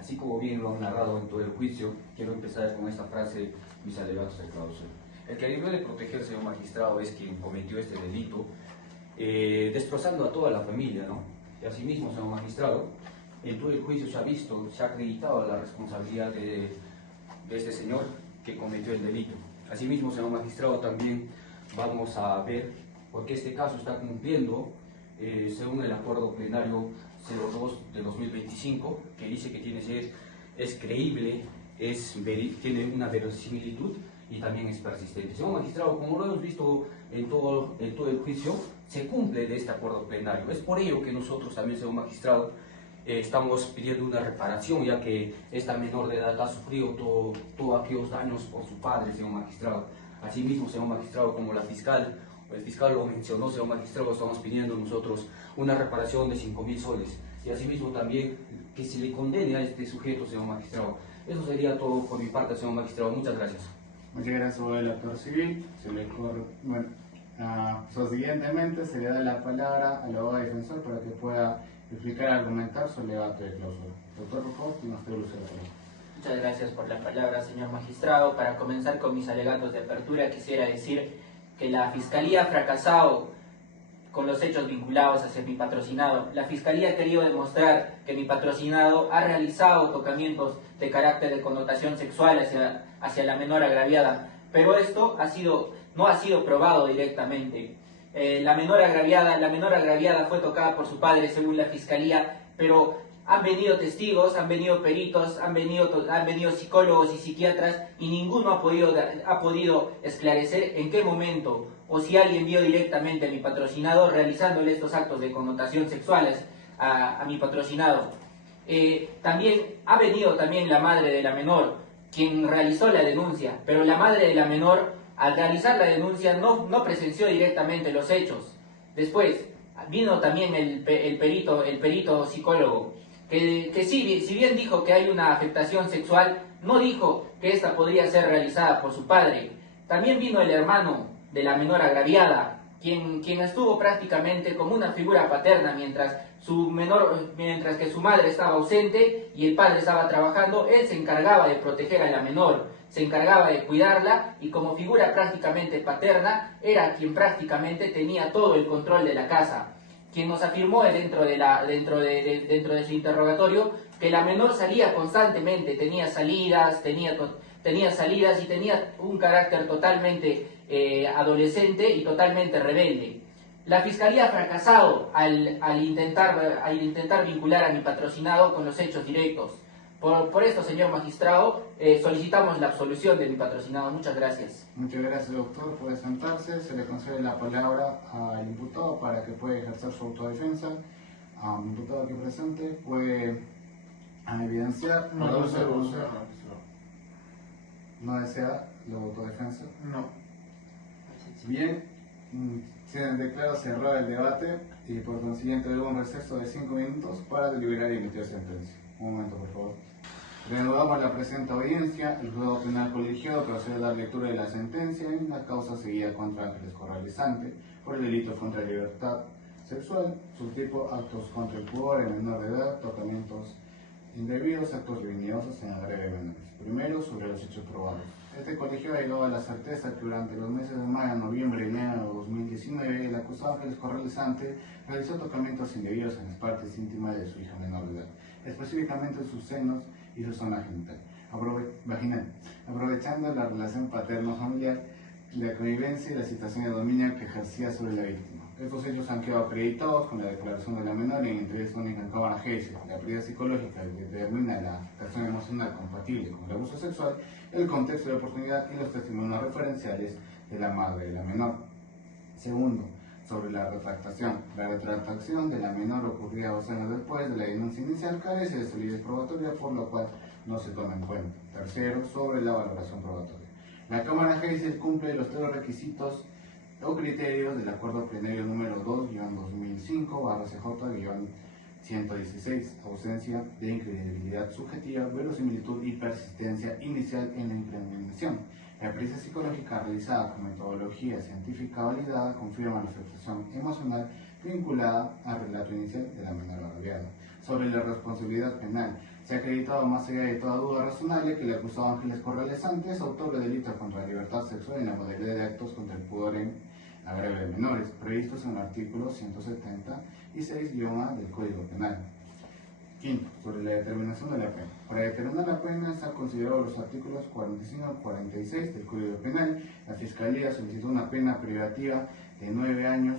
Así como bien lo han narrado en todo el juicio, quiero empezar con esta frase, mis alegatos de clausura. El que debió de proteger, señor magistrado, es quien cometió este delito, destrozando a toda la familia, ¿no? Y asimismo, señor magistrado, en todo el juicio se ha visto, se ha acreditado la responsabilidad de este señor que cometió el delito. Asimismo, señor magistrado, también vamos a ver por qué este caso está cumpliendo, según el acuerdo plenario 02 de 2025, que dice que es creíble, tiene una verosimilitud y también es persistente. Señor magistrado, como lo hemos visto en todo el juicio, se cumple de este acuerdo plenario. Es por ello que nosotros también, señor magistrado, estamos pidiendo una reparación, ya que esta menor de edad ha sufrido todos aquellos daños por su padre, señor magistrado. Asimismo, señor magistrado, como la fiscal el fiscal lo mencionó, señor magistrado, estamos pidiendo nosotros una reparación de 5.000 soles y asimismo también que se le condene a este sujeto, señor magistrado. Eso sería todo por mi parte, señor magistrado. Muchas gracias. Muchas gracias, abogado actor civil. Subsiguientemente se le da la palabra al abogado defensor para que pueda explicar y argumentar su alegato de clausura. Doctor, por favor, tiene usted el uso de la palabra. Muchas gracias por la palabra, señor magistrado. Para comenzar con mis alegatos de apertura, quisiera decir que la Fiscalía ha fracasado con los hechos vinculados hacia mi patrocinado. La Fiscalía ha querido demostrar que mi patrocinado ha realizado tocamientos de carácter de connotación sexual hacia la menor agraviada, pero esto no ha sido probado directamente. La menor agraviada fue tocada por su padre, según la Fiscalía, pero han venido testigos, han venido peritos, han venido psicólogos y psiquiatras y ninguno ha podido esclarecer en qué momento o si alguien vio directamente a mi patrocinado realizándole estos actos de connotación sexuales a mi patrocinado. También ha venido la madre de la menor, quien realizó la denuncia, pero la madre de la menor, al realizar la denuncia, no presenció directamente los hechos. Después vino también el perito psicólogo, que si bien dijo que hay una afectación sexual, no dijo que esta podría ser realizada por su padre. También vino el hermano de la menor agraviada, quien estuvo prácticamente como una figura paterna mientras que su madre estaba ausente y el padre estaba trabajando. Él se encargaba de proteger a la menor, se encargaba de cuidarla y como figura prácticamente paterna era quien prácticamente tenía todo el control de la casa. Quien nos afirmó dentro de su interrogatorio que la menor salía constantemente, tenía salidas y tenía un carácter totalmente adolescente y totalmente rebelde. La Fiscalía ha fracasado al intentar vincular a mi patrocinado con los hechos directos. Por esto, señor magistrado, solicitamos la absolución de mi patrocinado. Muchas gracias. Muchas gracias, doctor. Puede sentarse. Se le concede la palabra al imputado para que pueda ejercer su autodefensa. Imputado aquí presente puede evidenciar. No desea la autodefensa. No. Bien, se declara cerrado el debate y por consiguiente hubo un receso de 5 minutos para deliberar y emitir sentencia. Un momento, por favor. Reanudamos la presente audiencia. El juzgado penal colegiado procede a dar lectura de la sentencia en la causa seguida contra Ángeles Corrales Sante por el delito contra la libertad sexual, subtipo actos contra el pudor en menor de edad, tocamientos indebidos, actos libidinosos en agravio de menores. Primero, sobre los hechos probados. Este colegio ha llegado a la certeza que durante los meses de mayo, noviembre y enero de 2019, el acusado Ángeles Corrales Sante realizó tocamientos indebidos en las partes íntimas de su hija menor de edad, específicamente sus senos y su zona genital, vaginal, aprovechando la relación paterno-familiar, la convivencia y la situación de dominio que ejercía sobre la víctima. Estos hechos han quedado acreditados con la declaración de la menor y en interés única en cámara Hayes, la prioridad psicológica que determina la afectación emocional compatible con el abuso sexual, el contexto de oportunidad y los testimonios referenciales de la madre de la menor. Segundo, sobre la retractación. La retractación de la menor ocurría 2 años después de la denuncia inicial carece de solidez probatoria, por lo cual no se toma en cuenta. Tercero, sobre la valoración probatoria. La Cámara Hayes cumple los 3 requisitos o criterios del acuerdo plenario número 2-2005/CJ-116, ausencia de incredibilidad subjetiva, verosimilitud y persistencia inicial en la incriminación. La pericia psicológica realizada con metodología científica validada confirma la afectación emocional vinculada al relato inicial de la menor agraviada. Sobre la responsabilidad penal, se ha acreditado más allá de toda duda razonable que el acusado Ángeles Corrales Sante es autor de delitos contra la libertad sexual en la modalidad de actos contra el pudor en agravio de menores, previstos en el artículo 176-A del Código Penal. Quinto, sobre la determinación de la pena. Para determinar la pena se han considerado los artículos 45 y 46 del Código Penal. La Fiscalía solicitó una pena privativa de 9 años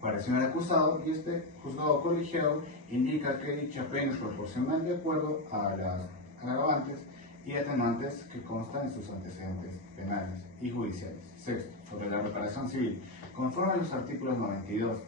para el señor acusado y este juzgado colegiado indica que dicha pena es proporcional de acuerdo a las agravantes y atenuantes que constan en sus antecedentes penales y judiciales. Sexto, sobre la reparación civil. Conforme a los artículos 92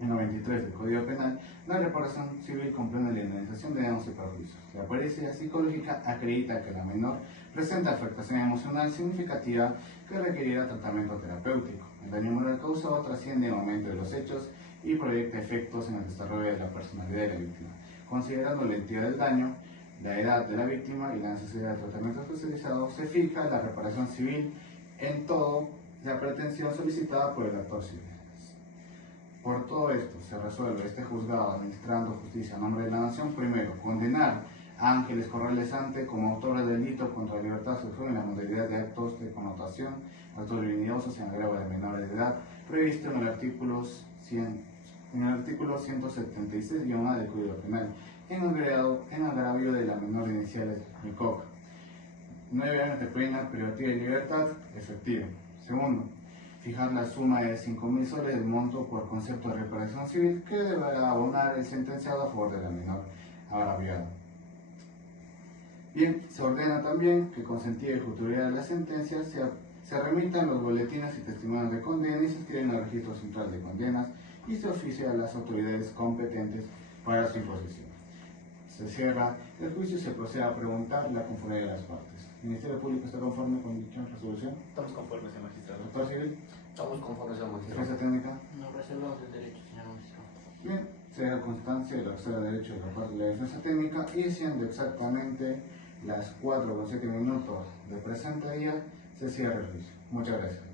y 93 del Código Penal, la reparación civil comprende la indemnización de daños y perjuicios. La pericia psicológica acredita que la menor presenta afectación emocional significativa que requerirá tratamiento terapéutico. El daño moral causado trasciende el momento de los hechos y proyecta efectos en el desarrollo de la personalidad de la víctima. Considerando la entidad del daño, la edad de la víctima y la necesidad de tratamiento especializado, se fija la reparación civil en todo la pretensión solicitada por el actor civil. Por todo esto, se resuelve este juzgado administrando justicia a nombre de la nación. Primero, condenar a Ángeles Corrales Sante como autor del delito contra la libertad sexual en la modalidad de actos de connotación, actos libidinosos en agravio de menores de edad, previsto en el artículo 176-A del Código Penal, en agravio de la menor inicial MICOC. 9 años de pena privativa de libertad efectiva. Segundo, fijar la suma de 5.000 soles del monto por concepto de reparación civil que deberá abonar el sentenciado a favor de la menor agraviada. Bien, se ordena también que con sentido y futuridad de la sentencia se remitan los boletines y testimonios de condena y se escriben al registro central de condenas y se oficia a las autoridades competentes para su imposición. Se cierra el juicio y se procede a preguntar la conformidad de las partes. ¿El Ministerio Público está conforme con dicha resolución? Estamos conformes, señor magistrado. ¿Doctor civil? Estamos conformes, señor magistrado. ¿Defensa técnica? Nos reservamos el derecho, señor magistrado. Bien, se da constancia de la acceso de derecho de la parte de la defensa técnica y siendo exactamente las 4:07 del presente día, se cierra el juicio. Muchas gracias.